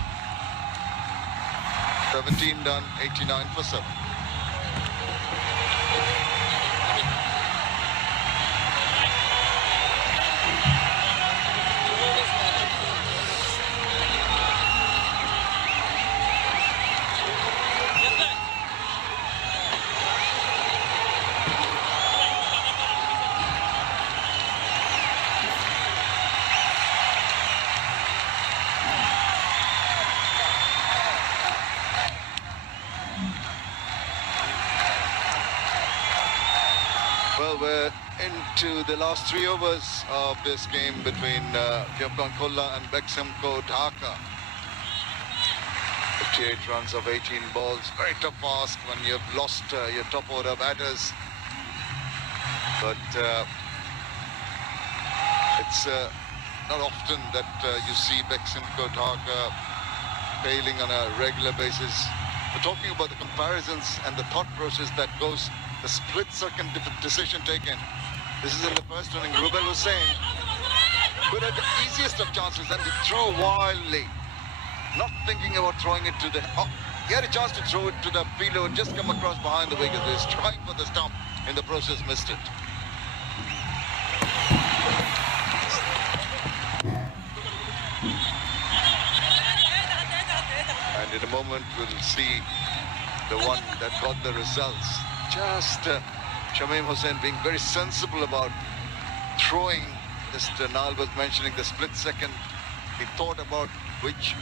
17 done, 89 for 7. Well, we're into the last 3 overs of this game between Khulna and Dhaka. 58 runs of 18 balls. Very tough ask when you've lost your top order batters. But it's not often that you see Dhaka failing on a regular basis. We're talking about the comparisons and the thought process that goes, the split-second decision taken. This is in the first inning. Rubel was saying, we had the easiest of chances and he threw wildly, not thinking about throwing it to the... Oh, he had a chance to throw it to the fielder and just come across behind the wicket. He was trying for the stump, in the process missed it. And in a moment we'll see the one that got the results. Just Shamim Hussain being very sensible about throwing. Just Nal was mentioning the split second. He thought about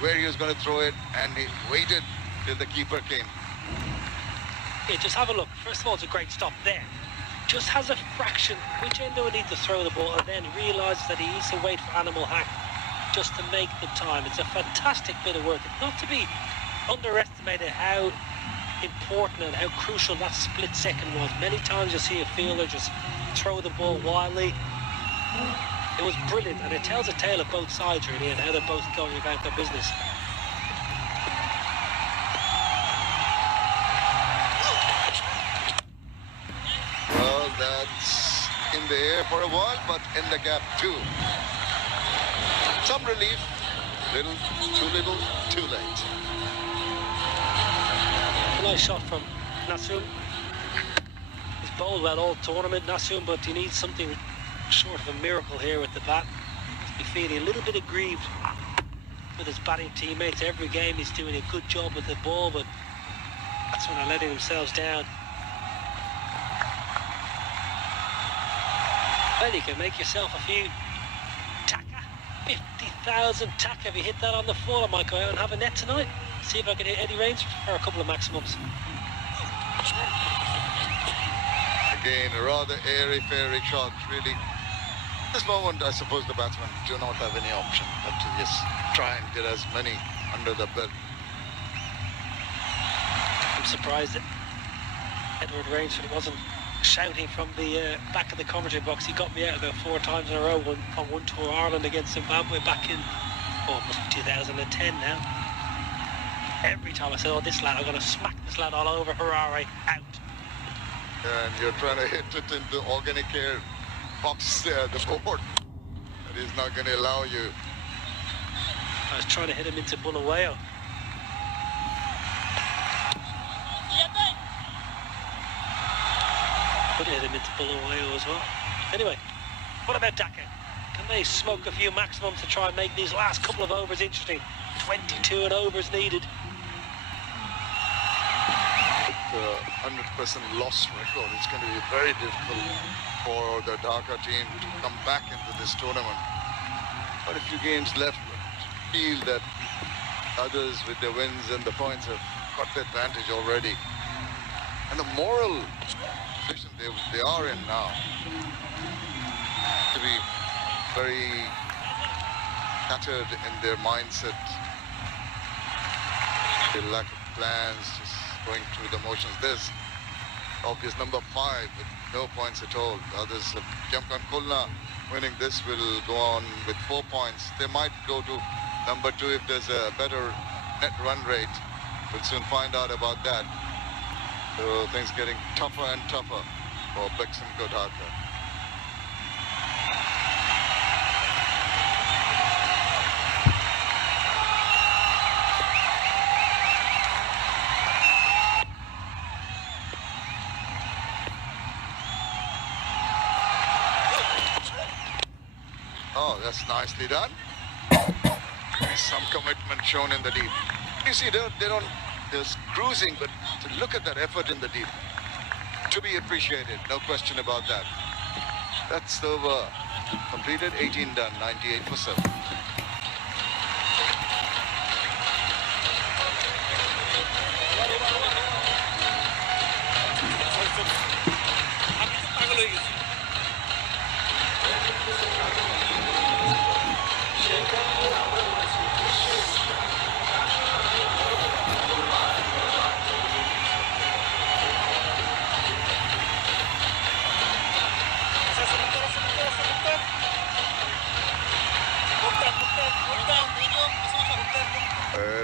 where he was going to throw it and he waited till the keeper came. Yeah, just have a look. First of all, it's a great stop there. Just has a fraction, which end do I need to throw the ball, and then realises that he needs to wait for Animal Hack just to make the time. It's a fantastic bit of work. It's not to be underestimated how important and how crucial that split second was. Many times you see a fielder just throw the ball wildly. It was brilliant, and it tells a tale of both sides really and how they're both going about their business. Well, that's in the air for a while, but in the gap too. Some relief. Little, too late. Nice shot from Nasum. He's bowled well all tournament, Nasum, but he needs something short of a miracle here with the bat. Must be feeling a little bit aggrieved with his batting teammates. Every game he's doing a good job with the ball, but that's when they're letting themselves down. Well, you can make yourself a few Taka. 50,000 Taka. If you hit that on the full, I might go out and have a net tonight. See if I can hit Eddie Rains for a couple of maximums. Again, a rather airy-fairy shot, really. At this moment, I suppose the batsmen do not have any option but to just try and get as many under the belt. I'm surprised that Edward Rainsford wasn't shouting from the back of the commentary box. He got me out about 4 times in a row on one tour Ireland against Zimbabwe back in, must be 2010 now. Every time I said, this lad, I'm going to smack this lad all over, Harare, out. And you're trying to hit it in the organic air box there, the board. And he's not going to allow you. I was trying to hit him into Bulawayo. Could hit him into Bulawayo as well. Anyway, what about Dhaka? Can they smoke a few maximums to try and make these last couple of overs interesting? 22 and overs needed. The 100% loss record, it's going to be very difficult for the Dhaka team to come back into this tournament. But a few games left, feel that others with their wins and the points have got the advantage already. And the moral position they are in now to be very tattered in their mindset. The lack of plans, just going through the motions. There's obvious number 5 with no points at all. The others have jumped on Khulna. Winning this will go on with 4 points. They might go to number 2 if there's a better net run rate. We'll soon find out about that. So things getting tougher and tougher for Bangabandhu Dhaka. Oh, that's nicely done. Some commitment shown in the deep. You see, they're cruising, but to look at that effort in the deep, to be appreciated, no question about that. That's the over. Completed, 18 done, 98 for 7.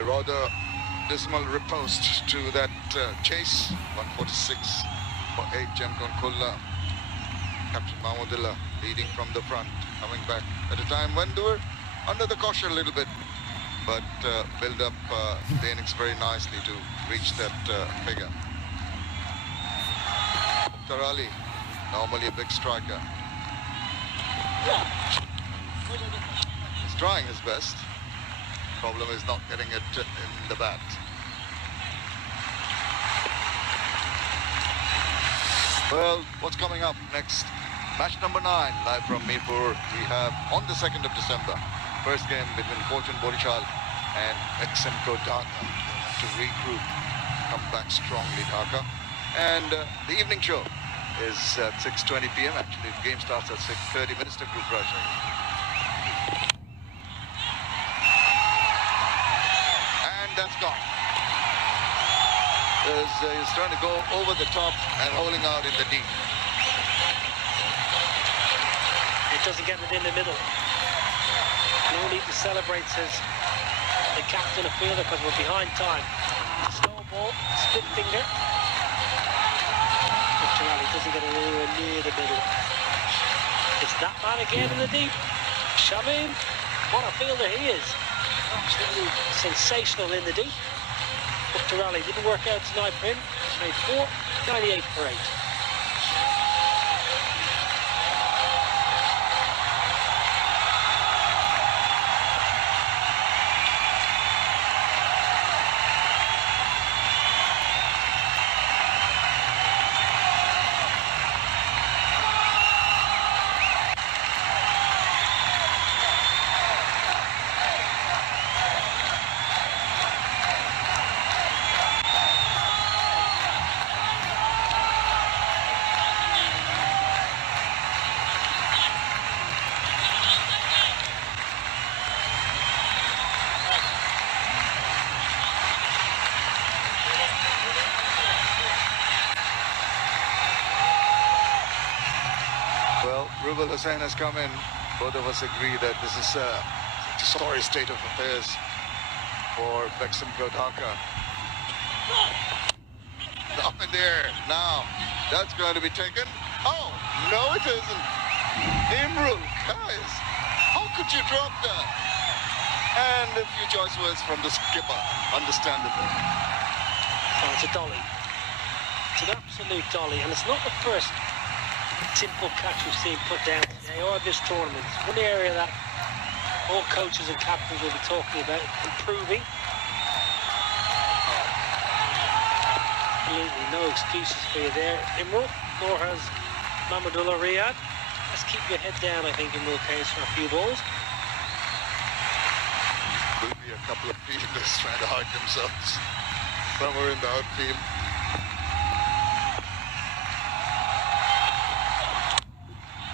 Rather dismal riposte to that chase. 146 for 8 jumped on Khulna. Captain Mahmudullah leading from the front, coming back at a time when they were under the caution a little bit, but build up the innings very nicely to reach that figure. Mukhtar Ali, normally a big striker. He's trying his best. Problem is not getting it in the bat. Well, what's coming up next? Match number 9, live from Mirpur. We have on the 2nd of December, first game between Fortune Borichal and Bangabandhu Dhaka. To regroup, come back strongly, Dhaka. And the evening show is at 6:20 p.m. Actually, the game starts at 6:30. Minister Group Rajah. That's gone. He's trying to go over the top and holding out in the deep. It doesn't get it in the middle. No need to celebrate, says the captain of fielder, because we're behind time. Slow ball, split finger. Mukhtar doesn't get it anywhere near the middle. It's that man again in the deep. Shove in. What a fielder he is. Absolutely sensational in the deep. Mukhtar didn't work out tonight for him. He's made 4, 98 for 8. Rubal Hussain has come in. Both of us agree that this is a sorry state of affairs for Bangabandhu Dhaka. Up in the air now. That's going to be taken. Oh, no it isn't. Imrul, guys, how could you drop that? And a few choice words from the skipper, understandably. Oh, it's a dolly. It's an absolute dolly, and it's not the first simple catch we've seen put down today or this tournament. It's one area that all coaches and captains will be talking about improving. Absolutely no excuses for you there, Imral, nor has Mamadullah Riyad. Let's keep your head down, I think, Imral Kayes, for a few balls. Will be a couple of fielders trying to hide themselves somewhere in the outfield.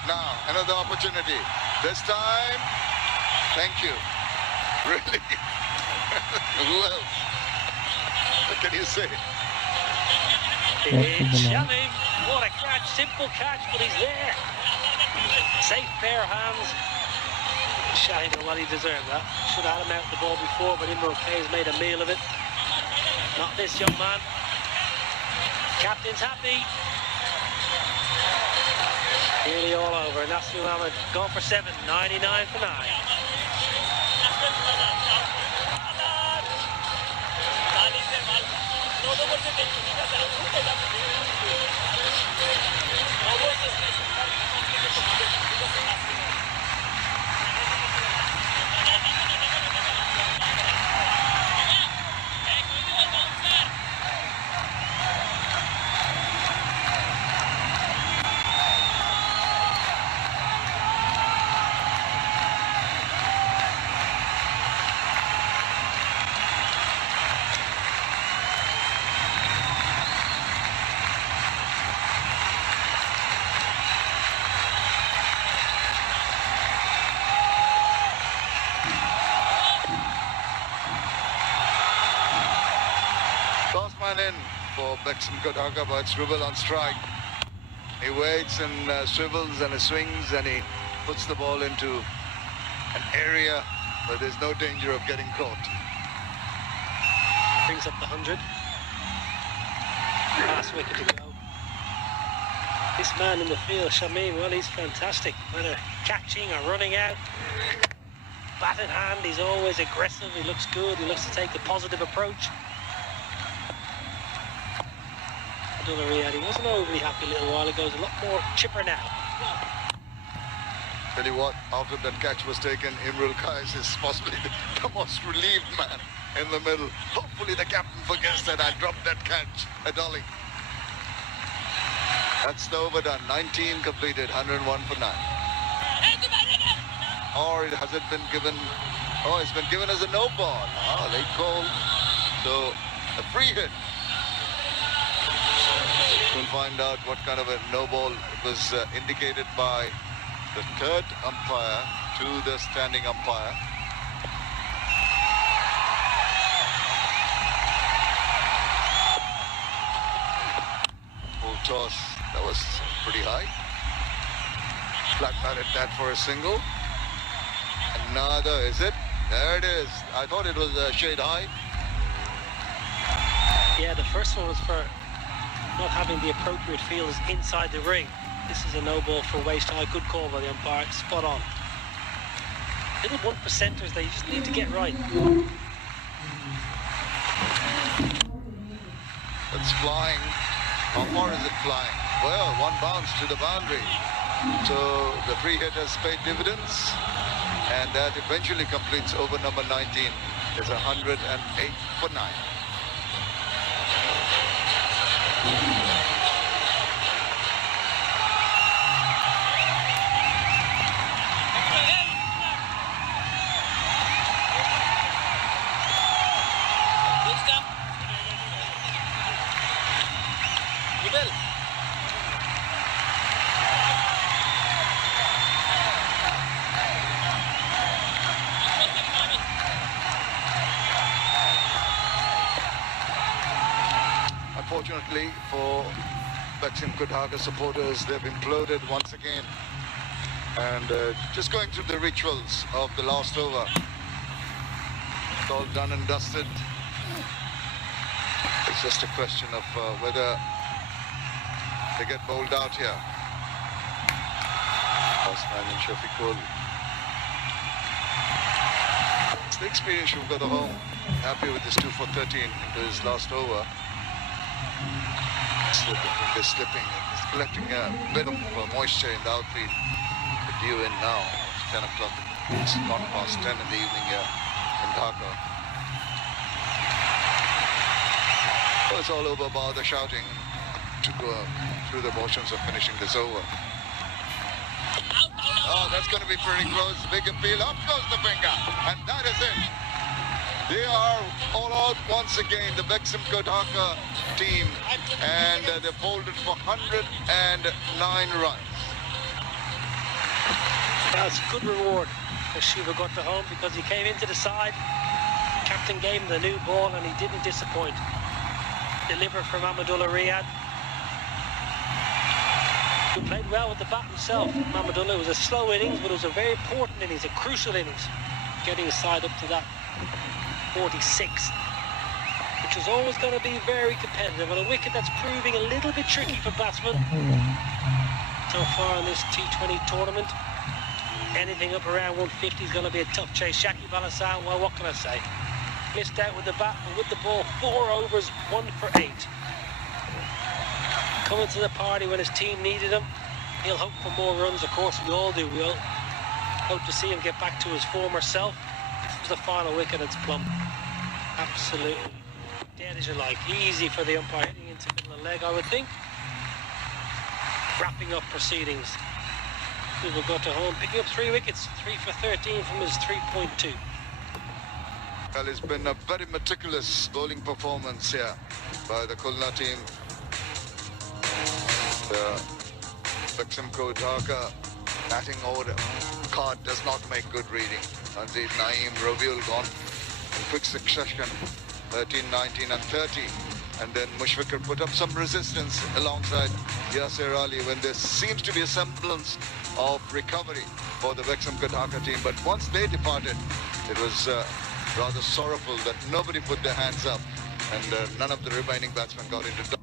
Now, another opportunity. This time, thank you. Really? Who else? What can you say? It's Shamim. What a catch. Simple catch, but he's there. Safe pair of hands. Shahid, well, he deserved that. Should have had him out the ball before, but Imral Kayes made a meal of it. Not this young man. Captain's happy. Nearly all over. Nasir Ahmed gone for 7, 99 for 9. Tossman in for Dhaka, but it's Rubel on strike. He waits and swivels and swings and he puts the ball into an area where there's no danger of getting caught. Brings up the 100. Last wicket to go. This man in the field, Shamim, well, he's fantastic. Whether catching or running out, bat in hand, he's always aggressive. He looks good. He looks to take the positive approach. Riyad, he wasn't overly happy a little while ago. He's a lot more chipper now. Tell you what, after that catch was taken, Imral Kayes is possibly the most relieved man in the middle. Hopefully the captain forgets that I dropped that catch at Dolly. That's the overdone. 19 completed, 101 for 9. Or has it been given? Oh, it's been given as a no ball. Ah, late call. So a free hit. We'll find out what kind of a no ball was indicated by the third umpire to the standing umpire. Full toss, that was pretty high. Flat batted that for a single. Another, is it? There it is. I thought it was a shade high. Yeah, the first one was for not having the appropriate fielders inside the ring. This is a no ball for waist high. Good call by the umpire. Spot on. Little 1%ers they just need to get right. It's flying. How far is it flying? Well, one bounce to the boundary. So the free hit has paid dividends. And that eventually completes over number 19. It's 108 for 9. Unfortunately for Dhaka supporters, they've imploded once again. And just going through the rituals of the last over. It's all done and dusted. It's just a question of whether they get bowled out here. Osman and Shafiqul. It's the experience you've got at home. Happy with this 2 for 13 into his last over. Slipping, slipping. collecting a bit of moisture in the outfield. The due in now, it's 10 o'clock. It's not past 10 in the evening here in Dhaka. Well, it's all over about the shouting to go through the motions of finishing this over. Oh, that's going to be pretty close. Big appeal. Up goes the finger. And that is it. They are all out once again, the Bangabandhu Dhaka team. And they folded for 109 runs. That's a good reward for Shiva got to home because he came into the side. Captain gave him the new ball and he didn't disappoint. Delivered from Mahmudullah Riyad, who played well with the bat himself. Mahmudullah, was a slow innings, but it was a very important innings, a crucial innings, getting his side up to that 46, which was always going to be very competitive on a wicket that's proving a little bit tricky for batsmen so far in this T20 tournament. Anything up around 150 is going to be a tough chase. Shakib Al Hassan, well, what can I say? Missed out with the bat, but with the ball, 4 overs, 1 for 8. Coming to the party when his team needed him. He'll hope for more runs, of course, we all do. We'll hope to see him get back to his former self. This was the final wicket, it's plumb. Absolutely dead as you like. Easy for the umpire, hitting into the middle of the leg, I would think. Wrapping up proceedings. He will go to home, picking up 3 wickets, 3 for 13 from his 3.2. Well, it's been a very meticulous bowling performance here by the Khulna team. The Bangabandhu Dhaka batting order card does not make good reading. Anzid, Naeem, Raviul gone in quick succession, 13, 19 and 30. And then Mushfiqur put up some resistance alongside Yasir Ali when there seems to be a semblance of recovery for the Bangabandhu Dhaka team. But once they departed, it was rather sorrowful that nobody put their hands up and none of the remaining batsmen got into.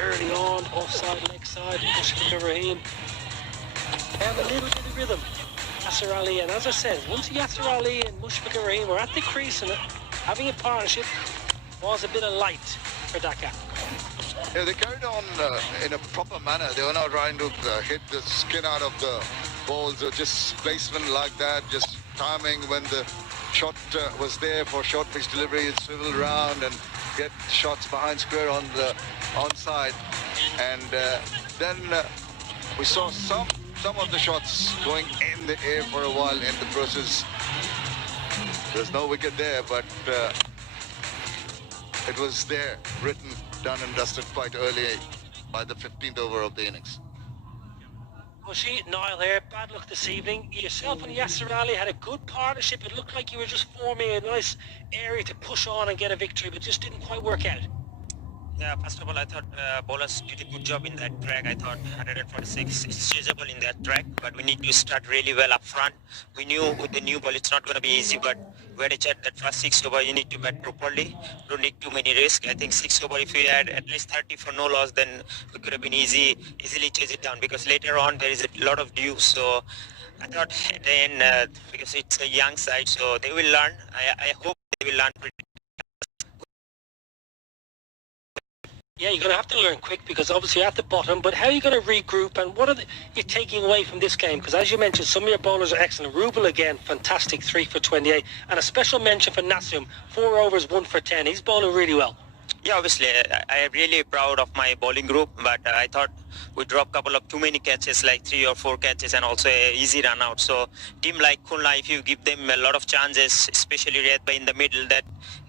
Early on, offside, leg side, Mushfiqur Rahim. They have a little bit of rhythm, Yasir Ali, and as I said, once Yasir Ali and Mushfiqur Rahim were at the crease and having a partnership was a bit of light for Dhaka. Yeah, they carried on in a proper manner. They were not trying to hit the skin out of the balls or just placement like that, just timing when the shot was there for short pitch delivery, it swivel round and get shots behind square on the onside. And then we saw some of the shots going in the air for a while in the process. There's no wicket there, but it was there, written, done and dusted quite early by the 15th over of the innings. Bushy, Niall here, bad luck this evening. Yourself and Yasir Ali had a good partnership. It looked like you were just forming a nice area to push on and get a victory, but just didn't quite work out. Yeah, first of all, I thought bowlers did a good job in that track. I thought 146 is usable in that track, but we need to start really well up front. We knew with the new ball it's not going to be easy, but we had a chat that first 6 over you need to bat properly. Don't take too many risks. I think 6 over, if we had at least 30 for no loss, then we could have been easily chase it down, because later on there is a lot of dew. So I thought at the end, because it's a young side, so they will learn. I hope they will learn pretty. Yeah, you're going to have to learn quick because obviously you're at the bottom, but how are you going to regroup and what are you taking away from this game? Because as you mentioned, some of your bowlers are excellent. Rubel again, fantastic, 3 for 28. And a special mention for Nasim, 4 overs, 1 for 10. He's bowling really well. Yeah, obviously, I am really proud of my bowling group, but I thought we dropped a couple of too many catches, like 3 or 4 catches, and also a easy run out. So team like Khulna, if you give them a lot of chances, especially Redba in the middle, that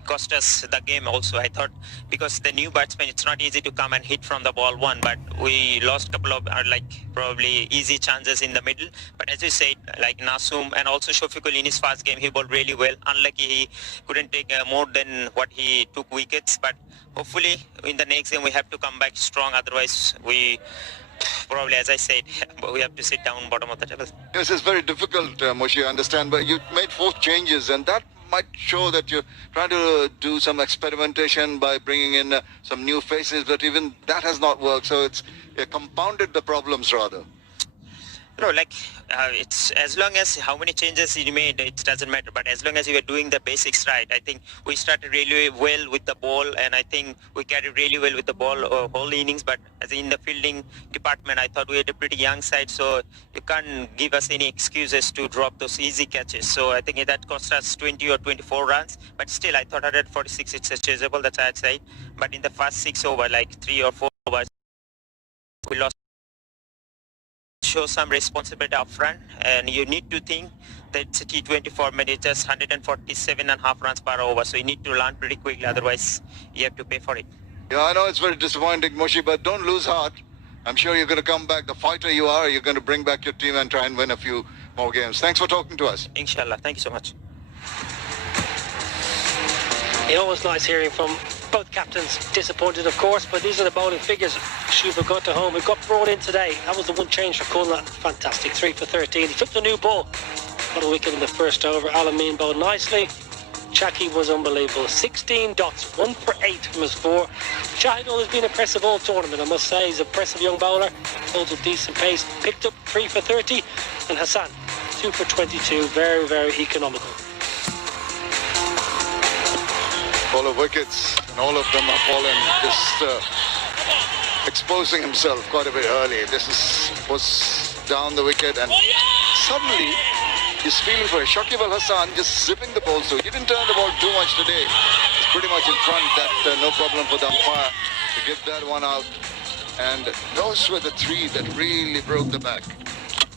cost us the game also. I thought because the new batsman, it's not easy to come and hit from the ball one, but we lost a couple of probably easy chances in the middle. But as you said, like Nasum and also Shofikul in his first game, he bowled really well. Unlucky he couldn't take more than what he took wickets, but hopefully in the next game we have to come back strong. Otherwise we probably, as I said, we have to sit down bottom of the table. Yes, it's very difficult, Moshi, I understand, but you made 4 changes, and that might show that you're trying to do some experimentation by bringing in some new faces, but even that has not worked. So it's compounded the problems rather. No, it's as long as how many changes you made, it doesn't matter. But as long as you were doing the basics right, I think we started really well with the ball, and I think we carried really well with the ball whole innings. But as in the fielding department, I thought we had a pretty young side, so you can't give us any excuses to drop those easy catches. So I think that cost us 20 or 24 runs. But still, I thought 146 it's chaseable. That's I'd say. But in the first 6 over, like 3 or 4 overs, we lost. Show some responsibility up front, and you need to think that it's a T20 format. It's just 147.5 runs per over, so you need to learn pretty quickly, otherwise you have to pay for it. Yeah, I know it's very disappointing, Moshi, but don't lose heart. I'm sure you're going to come back. The fighter you are, you're going to bring back your team and try and win a few more games. Thanks for talking to us. Inshallah. Thank you so much. It's always nice hearing from both captains. Disappointed, of course, but these are the bowling figures. Shuba got to home. It got brought in today. That was the one change for Khulna. Fantastic. 3 for 13. He took the new ball. Got a wicket in the first over. Alamin bowled nicely. Chaki was unbelievable. 16 dots, 1 for 8 from his 4. Shahidul has been impressive all tournament, I must say. He's an impressive young bowler. Holds a decent pace. Picked up 3 for 30. And Hassan, 2 for 22. Very, very economical. All of wickets, and all of them are fallen, just exposing himself quite a bit early. Was down the wicket, and suddenly he's feeling for it. Shakib Al Hassan just zipping the ball, so he didn't turn the ball too much today. He's pretty much in front. That no problem for the umpire to get that one out. And those were the 3 that really broke the back.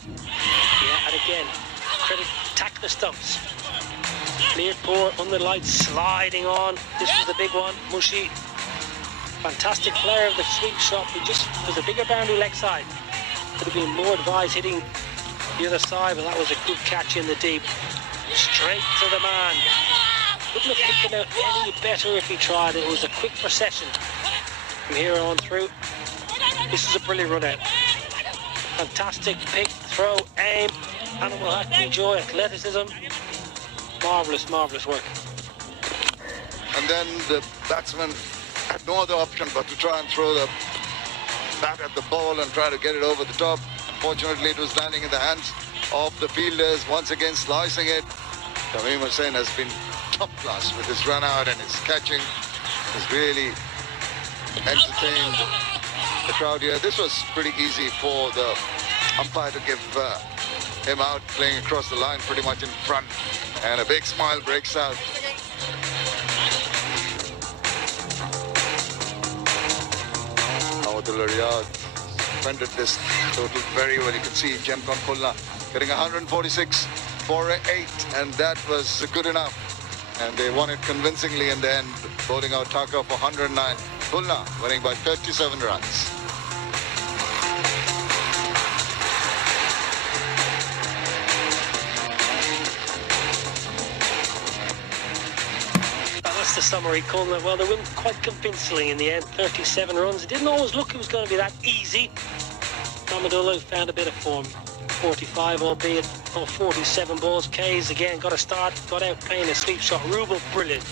Yeah, and again, credit tack the stumps. Clear poor, under the lights, sliding on. This was the big one. Mushi, fantastic player of the sweep shot. He just was a bigger boundary leg side. Could have been more advised hitting the other side, but that was a good catch in the deep. Straight to the man. Couldn't have picked him out any better if he tried. It was a quick procession from here on through. This is a brilliant run out. Fantastic pick, throw, aim. Animal Hackney joy, athleticism. Marvellous, marvellous work. And then the batsman had no other option but to try and throw the bat at the ball and try to get it over the top. Unfortunately, it was landing in the hands of the fielders, once again slicing it. Tamim Hussain has been top class with his run out and his catching. He's really entertained the crowd here. This was pretty easy for the umpire to give him out, playing across the line pretty much in front. And a big smile breaks out. Ahmadullah Riyad defended this total very well. You can see Jamkon Khulna getting 146 for 8, and that was good enough. And they won it convincingly in the end, bowling out Dhaka for 109. Khulna winning by 37 runs. That's the summary. Khulna, well, they win quite convincingly in the end. 37 runs. It didn't always look it was going to be that easy. Ahmadullah found a bit of form. 45, albeit on 47 balls. Kays again got a start, got out playing a sweep shot. Rubel, brilliant.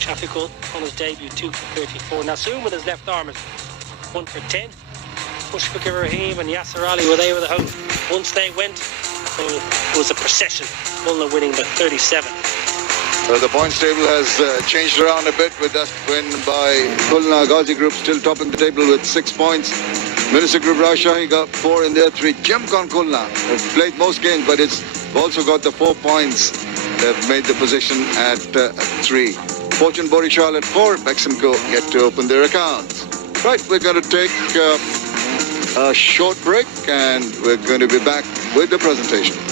Shafiqul on his debut, 2 for 34. Nasum with his left arm, 1 for 10. Mushfiqur Rahim and Yasser Ali were they with the hope. Once they went, it was a procession. Khulna winning by 37. The points table has changed around a bit with that win by Khulna. Ghazi Group still topping the table with 6 points. Minister Group Rajshahi got 4 in their 3. Jamkon Khulna have played most games, but it's also got the 4 points. They've made the position at 3. Fortune Borishal at 4. Beximco yet to open their accounts. Right, we're going to take a short break and we're going to be back with the presentation.